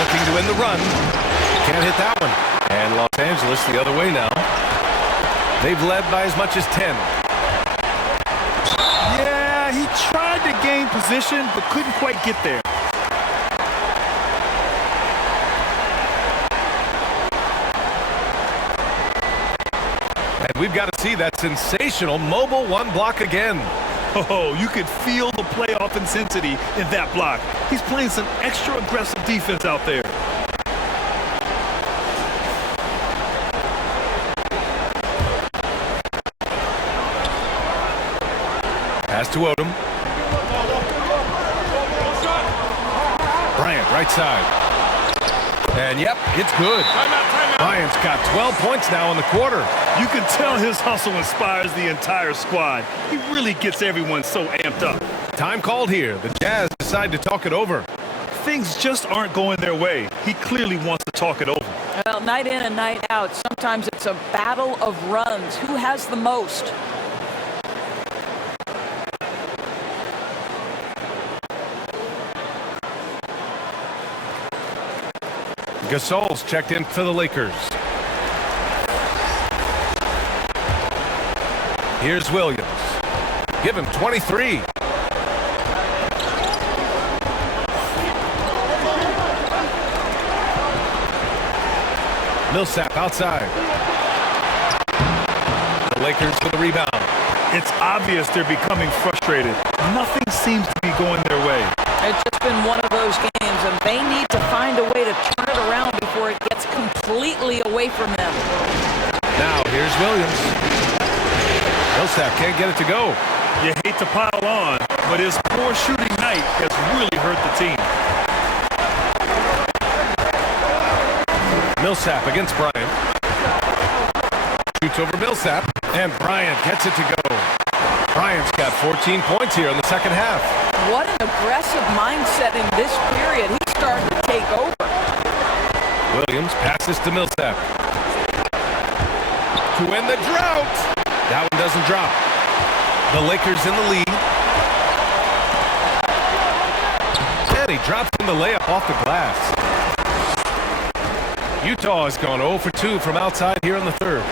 Looking to win the run. Can't hit that one. And Los Angeles the other way now. They've led by as much as 10. Yeah, he tried to gain position, but couldn't quite get there. And we've got to see that sensational mobile 1 block again. Oh, you could feel the playoff intensity in that block. He's playing some extra aggressive defense out there. Pass to Odom. Bryant, right side. And yep, it's good. Timeout, timeout. Bryant's got 12 points now in the quarter. You can tell his hustle inspires the entire squad. He really gets everyone so amped up. Time called here. The Jazz decide to talk it over. Things just aren't going their way. He clearly wants to talk it over. Well, night in and night out, sometimes it's a battle of runs. Who has the most? Gasol's checked in for the Lakers. Here's Williams. Give him 23. Millsap outside. The Lakers for the rebound. It's obvious they're becoming frustrated. Nothing seems to be going their way. It's just been one of those games, and they need to find a way to turn it around before it gets completely away from them. Now, here's Williams. Millsap can't get it to go. You hate to pile on, but his poor shooting night has really hurt the team. Millsap against Bryant. Shoots over Millsap, and Bryant gets it to go. Bryant's got 14 points here in the second half. What an aggressive mindset in this period. He's starting to take over. Williams passes to Millsap. To win the drought. That one doesn't drop. The Lakers in the lead. And he drops in the layup off the glass. Utah has gone 0 for 2 from outside here in the third.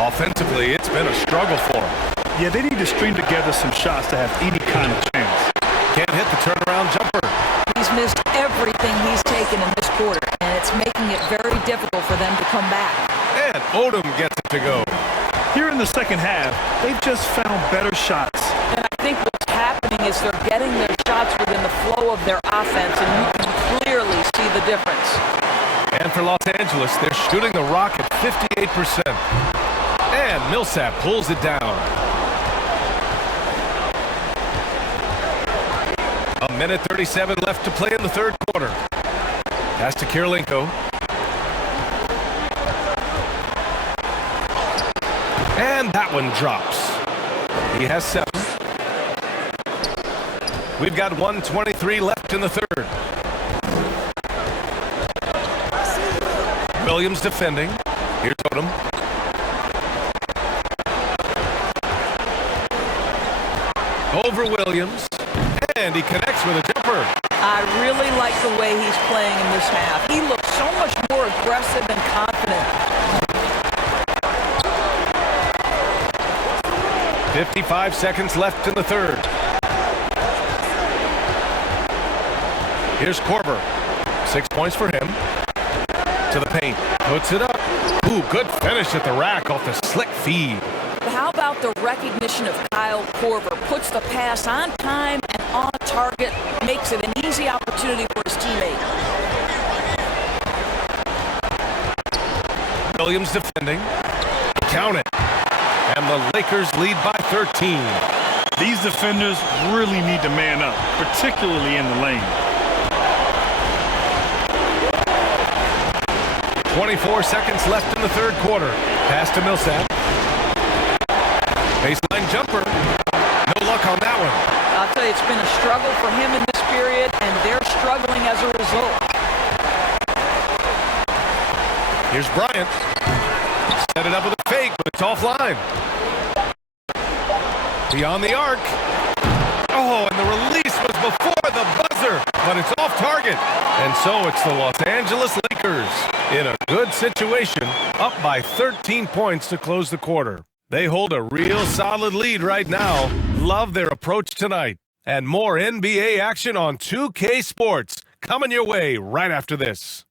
Offensively, it's been a struggle for them. Yeah, they need to string together some shots to have any kind of chance. Can't hit the turnaround jumper. He's missed everything he's taken in this quarter, and it's making it very difficult for them to come back. And Odom gets it to go. Here in the second half, they've just found better shots. And I think what's happening is they're getting their shots within the flow of their offense, and you can clearly see the difference. And for Los Angeles, they're shooting the rock at 58%. And Millsap pulls it down. A minute 37 left to play in the third quarter. Pass to Kirilenko. And that one drops. He has 7. We've got 1:23 left in the third. Williams defending. Here's Odom. Over Williams. And he connects with a jumper. I really like the way he's playing in this half. He looks so much more aggressive and confident. 55 seconds left in the third. Here's Korver. 6 points for him. To the paint. Puts it up. Ooh, good finish at the rack off the slick feed. But how about the recognition of Kyle Korver? Puts the pass on time and on target. Makes it an easy opportunity for his teammate. Williams defending. Count it. And the Lakers lead by 13. These defenders really need to man up, particularly in the lane. 24 seconds left in the third quarter. Pass to Millsap. Baseline jumper. No luck on that one. I'll tell you, it's been a struggle for him in this period, and they're struggling as a result. Here's Bryant. Set it up with a fake, but it's offline. Beyond the arc. Oh, and the release was before the buzzer, but it's off target. And so it's the Los Angeles Lakers in a good situation, up by 13 points to close the quarter. They hold a real solid lead right now. Love their approach tonight. And more NBA action on 2K Sports coming your way right after this.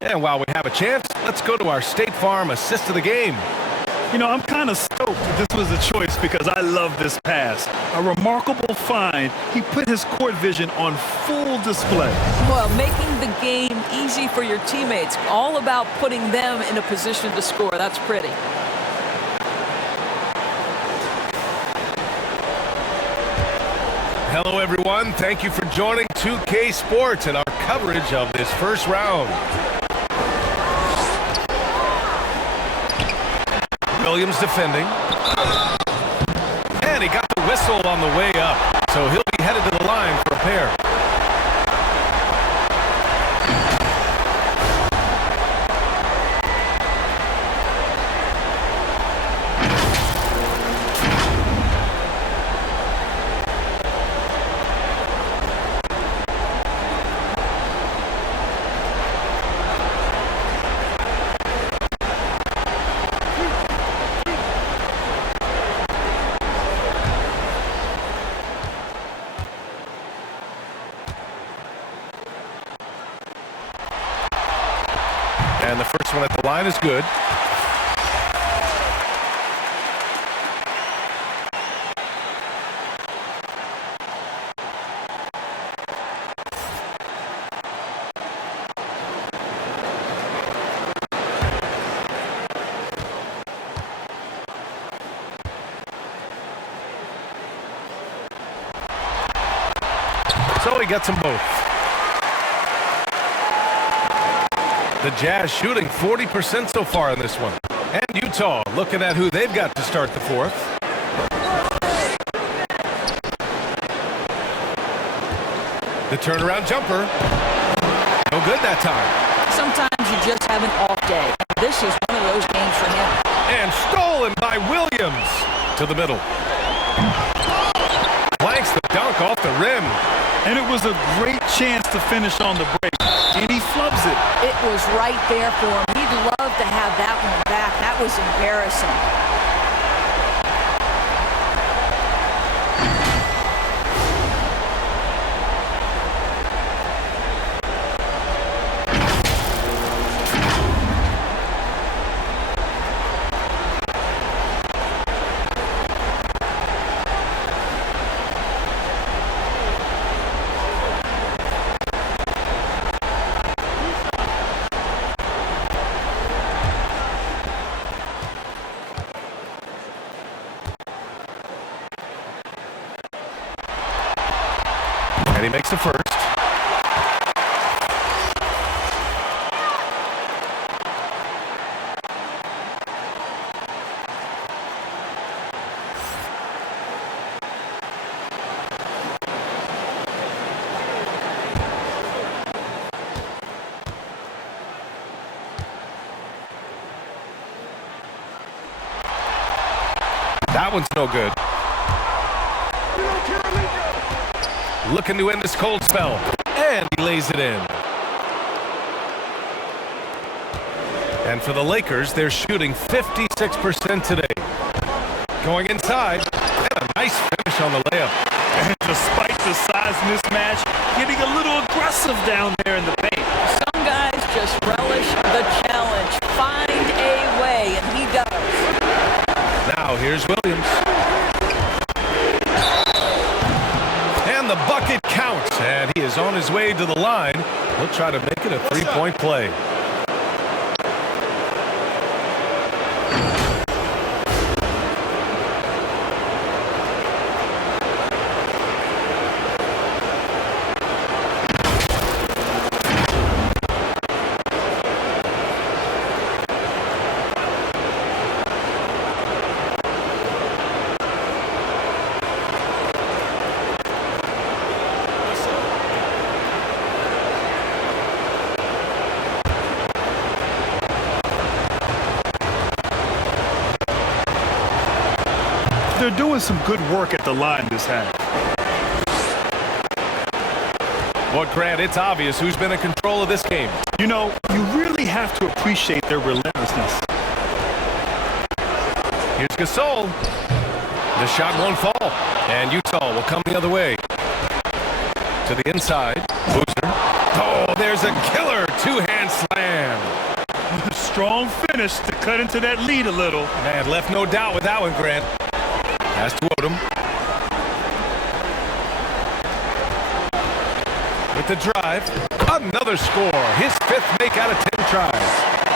And while we have a chance, let's go to our State Farm assist of the game. You know, I'm kind of stoked that this was a choice because I love this pass. A remarkable find. He put his court vision on full display. Well, making the game easy for your teammates. All about putting them in a position to score. That's pretty. Hello, everyone. Thank you for joining 2K Sports and our coverage of this first round. Williams defending. And he got the whistle on the way up, so he'll be headed to the line for a pair. And the first one at the line is good. So he gets them both. The Jazz shooting 40% so far in this one. And Utah looking at who they've got to start the fourth. The turnaround jumper. No good that time. Sometimes you just have an off day. This is one of those games for him. And stolen by Williams to the middle. Blanks the dunk off the rim. And it was a great chance to finish on the break. And he flubs it. It was right there for him. He'd love to have that one back. That was embarrassing. And he makes the first. That one's no good. Looking to end this cold spell. And he lays it in. And for the Lakers, they're shooting 56% today. Going inside. And a nice finish on the layup. And despite the size mismatch, getting a little aggressive down there in the paint. Some guys just relish the challenge. Find a way, and he does. Now here's Williams. And the bucket counts, and he is on his way to the line. He'll try to make it a three-point play. They're doing some good work at the line this half. Well, Grant, it's obvious who's been in control of this game. You know, you really have to appreciate their relentlessness. Here's Gasol. The shot won't fall, and Utah will come the other way. To the inside. Boozer. Oh, there's a killer two-hand slam. strong finish to cut into that lead a little. Man, left no doubt with that one, Grant. Pass to Odom. With the drive, another score. His 5th make out of 10 tries.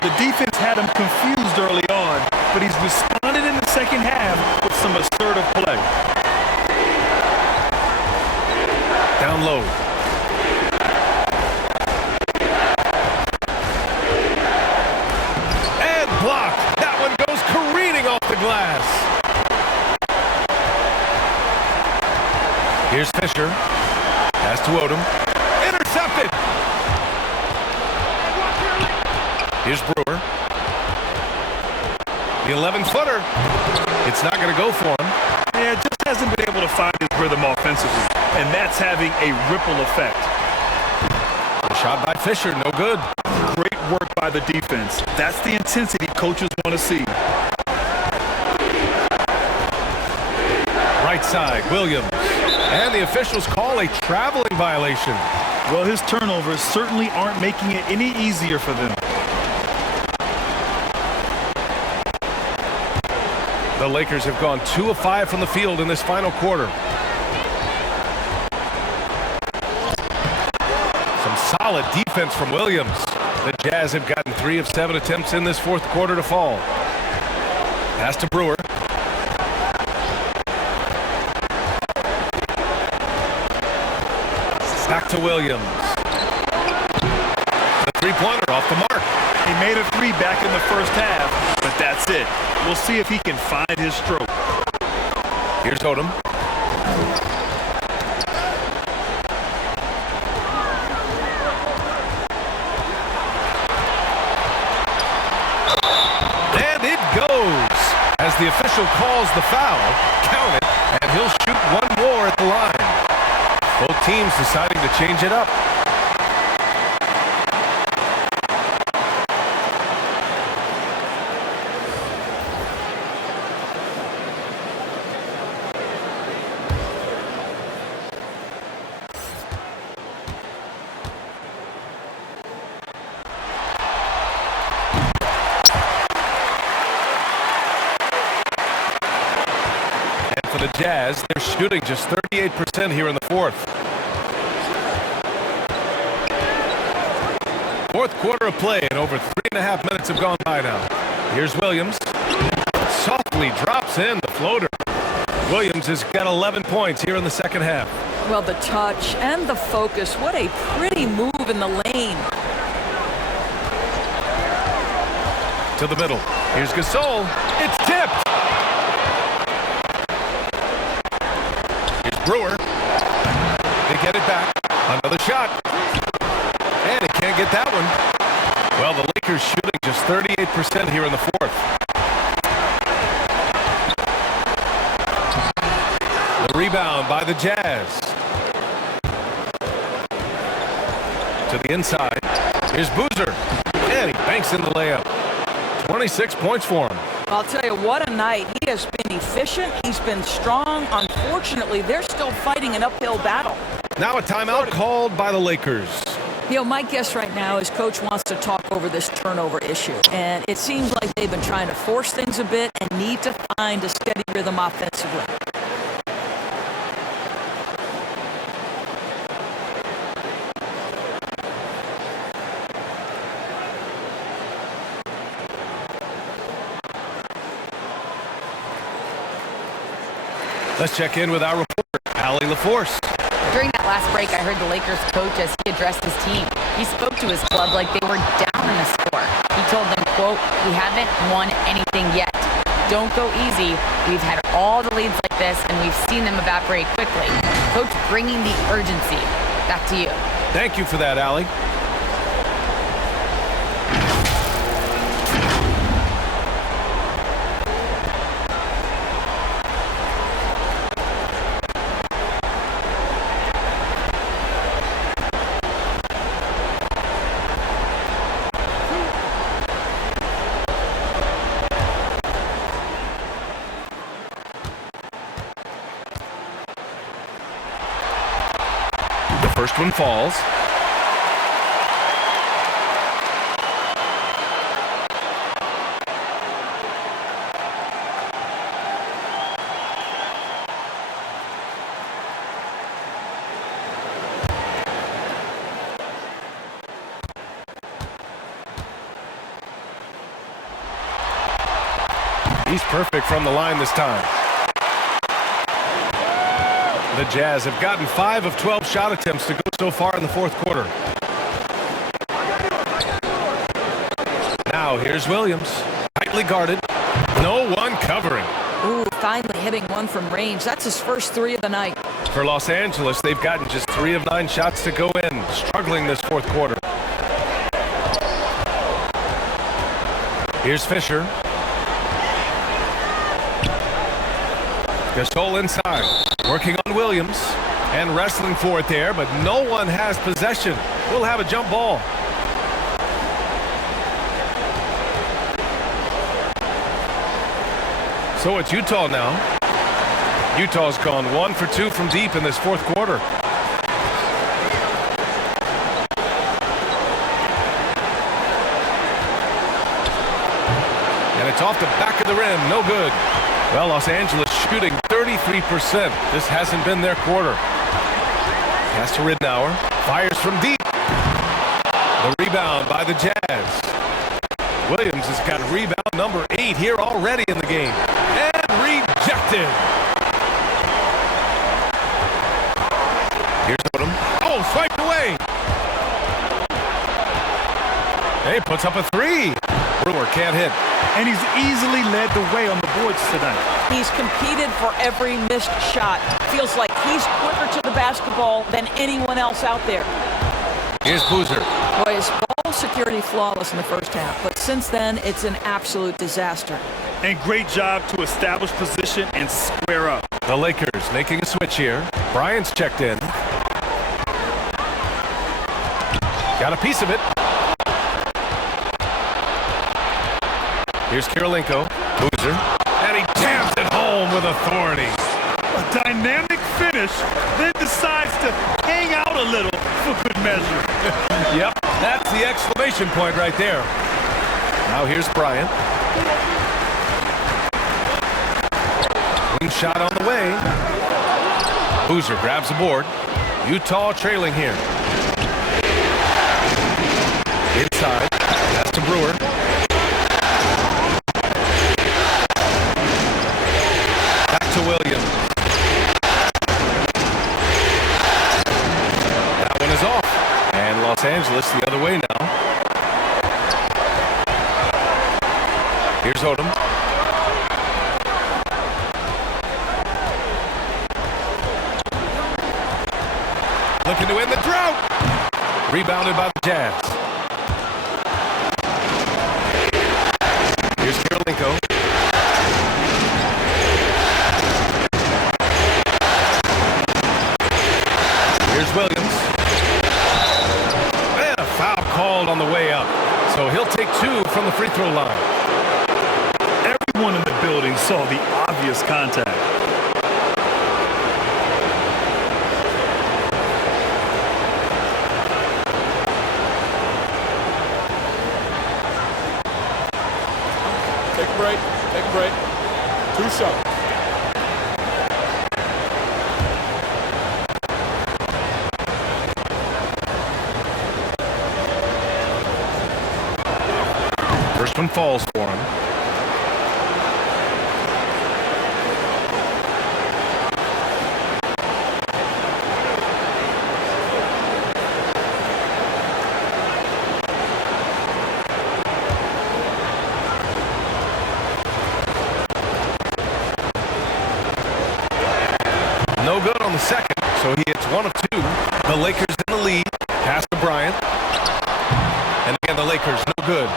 The defense had him confused early on, but he's responded in the second half with some assertive play. Down low. And blocked. That one goes careening off the glass. Here's Fisher. Pass to Odom. Intercepted. Here's Brewer. The 11-footer. It's not going to go for him. Yeah, just hasn't been able to find his rhythm offensively, and that's having a ripple effect. A shot by Fisher, no good. Great work by the defense. That's the intensity coaches want to see. Right side, Williams. And the officials call a traveling violation. Well, his turnovers certainly aren't making it any easier for them. The Lakers have gone 2 of 5 from the field in this final quarter. Some solid defense from Williams. The Jazz have gotten 3 of 7 attempts in this 4th quarter to fall. Pass to Brewer. Back to Williams. The 3-pointer off the mark. He made a 3 back in the first half, but that's it. We'll see if he can find his stroke. Here's Odom. And it goes. As the official calls the foul, count it, and he'll shoot one more at the line. Both teams deciding to change it up. For the Jazz, they're shooting just 38% here in the 4th. 4th quarter of play, and over 3.5 minutes have gone by now. Here's Williams. Softly drops in the floater. Williams has got 11 points here in the second half. Well, the touch and the focus, what a pretty move in the lane. To the middle. Here's Gasol. It's tipped. Brewer. They get it back. Another shot. And he can't get that one. Well, the Lakers shooting just 38% here in the 4th. The rebound by the Jazz. To the inside. Here's Boozer. And he banks in the layup. 26 points for him. I'll tell you, what a night. He has been efficient. He's been strong. Unfortunately, they're still fighting an uphill battle. Now a timeout called by the Lakers. You know, my guess right now is Coach wants to talk over this turnover issue. And it seems like they've been trying to force things a bit and need to find a steady rhythm offensively. Let's check in with our reporter, Allie LaForce. During that last break, I heard the Lakers coach as he addressed his team. He spoke to his club like they were down in a score. He told them, quote, "We haven't won anything yet. Don't go easy. We've had all the leads like this, and we've seen them evaporate quickly." Coach bringing the urgency. Back to you. Thank you for that, Allie. First one falls. He's perfect from the line this time. The Jazz have gotten 5 of 12 shot attempts to go so far in the fourth quarter. Now here's Williams. Tightly guarded. No one covering. Ooh, finally hitting one from range. That's his first 3 of the night. For Los Angeles, they've gotten just 3 of 9 shots to go in. Struggling this fourth quarter. Here's Fisher. Gasol inside. Working on Williams. And wrestling for it there, but no one has possession. We'll have a jump ball. So it's Utah now. Utah's gone 1 for 2 from deep in this fourth quarter. And it's off the back of the rim. No good. Well, Los Angeles shooting 33%. This hasn't been their quarter. Pass to Ridnour. Fires from deep. The rebound by the Jazz. Williams has got rebound number 8 here already in the game. And rejected. Here's Odom. Oh, swiped away. Hey, puts up a 3. Brewer can't hit. And he's easily led the way on the boards tonight. He's competed for every missed shot. Feels like he's quicker to the basketball than anyone else out there. Here's Boozer. Boy, his ball security flawless in the first half, but since then, it's an absolute disaster. And great job to establish position and square up. The Lakers making a switch here. Bryant's checked in. Got a piece of it. Here's Kirilenko. Boozer. And he jams it home with authority. A dynamic finish, then decides to hang out a little for good measure. Yep, that's the exclamation point right there. Now here's Bryant. Wing shot on the way. Boozer grabs the board. Utah trailing here. Inside. That's to Brewer. Back to Williams. That one is off. And Los Angeles the other way now. Here's Odom. Looking to win the drought. Rebounded by the Jazz. Here's Kirilenko. Here's Williams. And a foul called on the way up. So he'll take 2 from the free throw line. Everyone in the building saw the obvious contact. Take a break. Take a break. 2 shots. First one falls for him. No good on the second, so he hits 1 of 2. The Lakers in the lead. Pass to Bryant. And again, the Lakers, no good.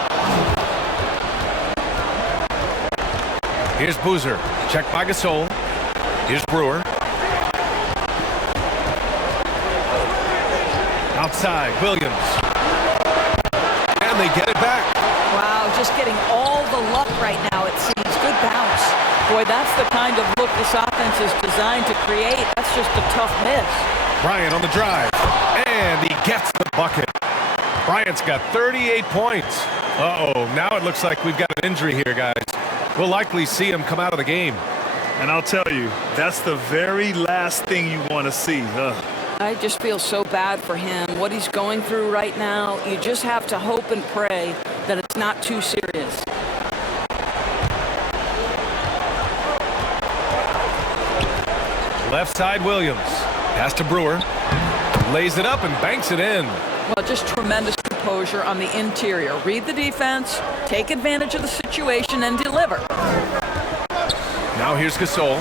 Here's Boozer. Checked by Gasol. Here's Brewer. Outside, Williams. And they get it back. Wow, just getting all the luck right now, it seems. Good bounce. Boy, that's the kind of look this offense is designed to create. That's just a tough miss. Bryant on the drive. And he gets the bucket. Bryant's got 38 points. Uh-oh, now it looks like we've got an injury here, guys. We'll likely see him come out of the game. And I'll tell you, that's the very last thing you want to see. I just feel so bad for him. What he's going through right now, you just have to hope and pray that it's not too serious. Left side, Williams. Pass to Brewer. Lays it up and banks it in. Well, just tremendous composure on the interior. Read the defense, take advantage of the situation, and deliver. Now here's Gasol.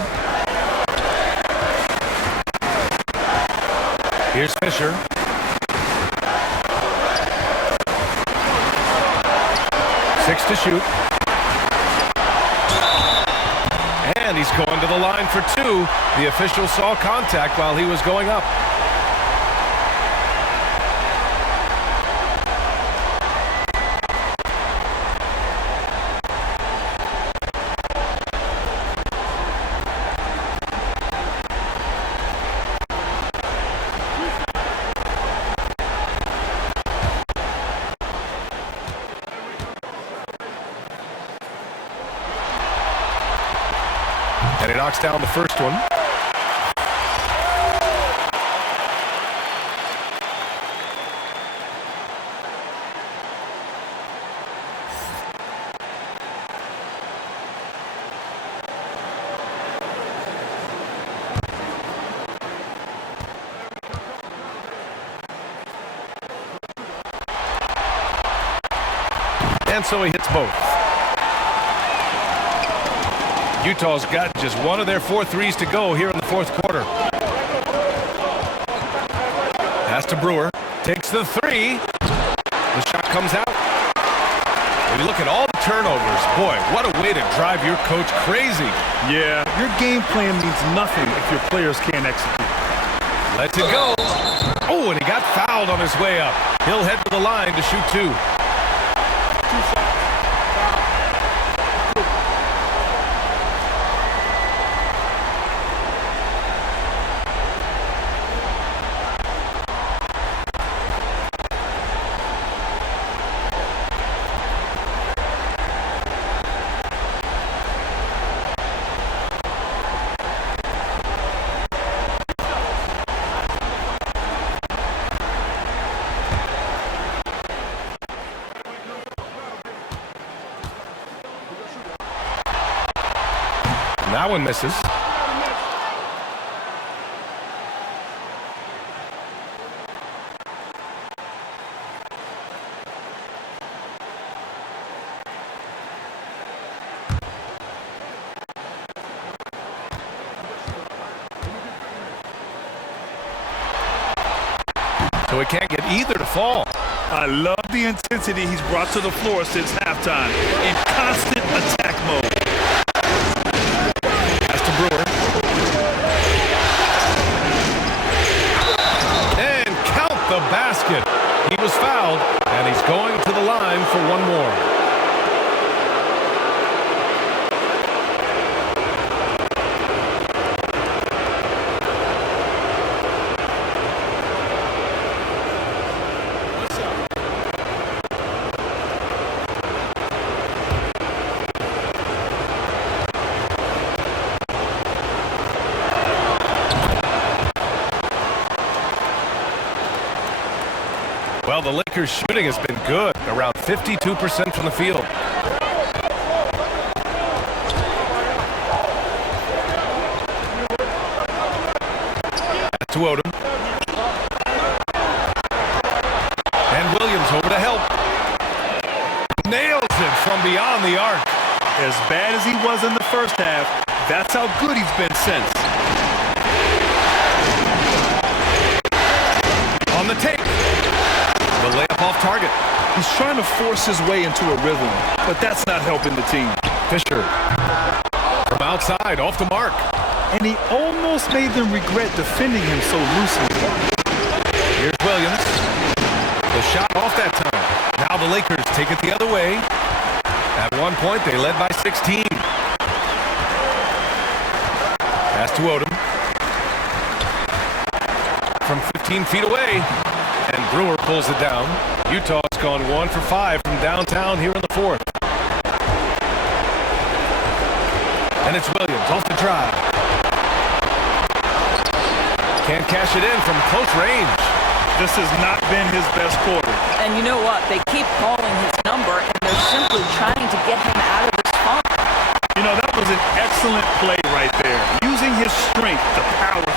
Here's Fisher. Six to shoot. And he's going to the line for two. The official saw contact while he was going up. And he knocks down the first one. And so he hits both. Utah's got just one of their 4 threes to go here in the fourth quarter. Pass to Brewer. Takes the three. The shot comes out. When you look at all the turnovers, boy, what a way to drive your coach crazy. Yeah, your game plan means nothing if your players can't execute. Lets it go. Oh, and he got fouled on his way up. He'll head to the line to shoot two. That one misses. So he can't get either to fall. I love the intensity he's brought to the floor since halftime. In constant attack mode. Brewer. And count the basket. He was fouled, and he's going to the line for one more. Well, the Lakers' shooting has been good, around 52% from the field. To Odom. And Williams over to help. Nails it from beyond the arc. As bad as he was in the first half, that's how good he's been since. On the take. The layup off target. He's trying to force his way into a rhythm, but that's not helping the team. Fisher from outside, off the mark. And he almost made them regret defending him so loosely. Here's Williams. The shot off that time. Now the Lakers take it the other way. At one point, they led by 16. Pass to Odom. From 15 feet away. And Brewer pulls it down. Utah's gone 1 for 5 from downtown here in the fourth. And it's Williams off the drive. Can't cash it in from close range. This has not been his best quarter. And you know what? They keep calling his number, and they're simply trying to get him out of this funk. You know, that was an excellent play right there. Using his strength to power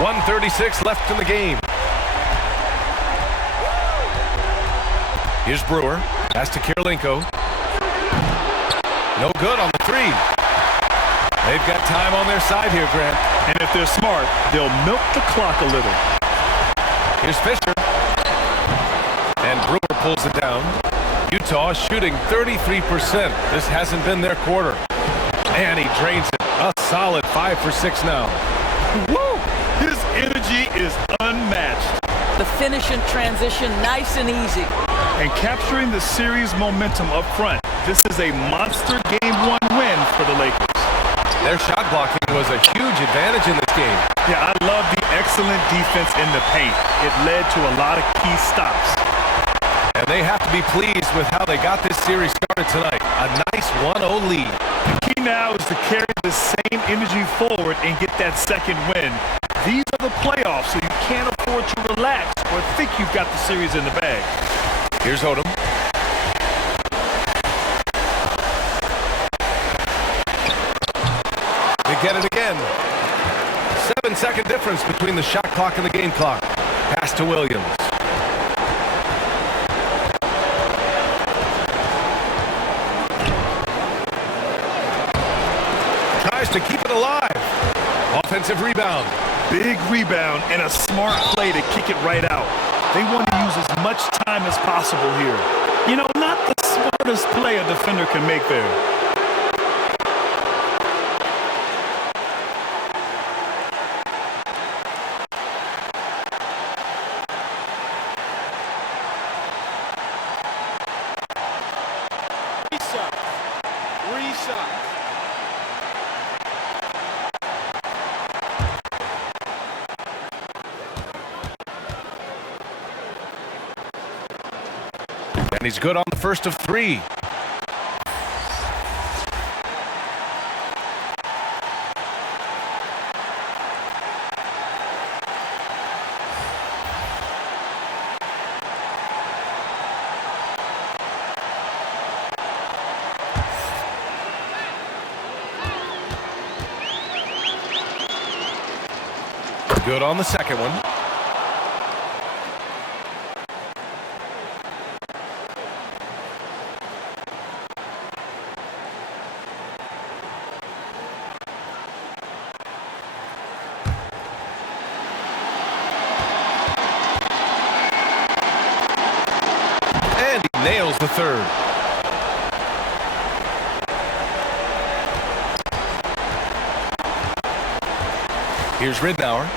1:36 left in the game. Here's Brewer. Pass to Kirilenko. No good on the three. They've got time on their side here, Grant. And if they're smart, they'll milk the clock a little. Here's Fisher. And Brewer pulls it down. Utah shooting 33%. This hasn't been their quarter. And he drains it. A solid 5 for 6 now. Woo! His energy is unmatched. The finish in transition, nice and easy. And capturing the series momentum up front. This is a monster Game 1 win for the Lakers. Their shot blocking was a huge advantage in this game. Yeah, I love the excellent defense in the paint. It led to a lot of key stops. And they have to be pleased with how they got this series started tonight. A nice 1-0 lead. The key now is to carry the same energy forward and get that second win. These are the playoffs, so you can't afford to relax or think you've got the series in the bag. Here's Odom. They get it again. 7-second difference between the shot clock and the game clock. Pass to Williams. Tries to keep it alive. Offensive rebound. Big rebound and a smart play to kick it right out. They want to use as much time as possible here. You know, not the smartest play a defender can make there. And he's good on the first of 3. Good on the second one. And he nails the third. Here's Ridnour.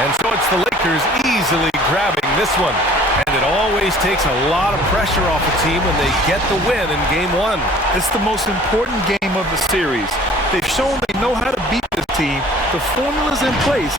And so it's the Lakers easily grabbing this one. And it always takes a lot of pressure off a team when they get the win in Game 1. It's the most important game of the series. They've shown they know how to beat this team. The formula's in place.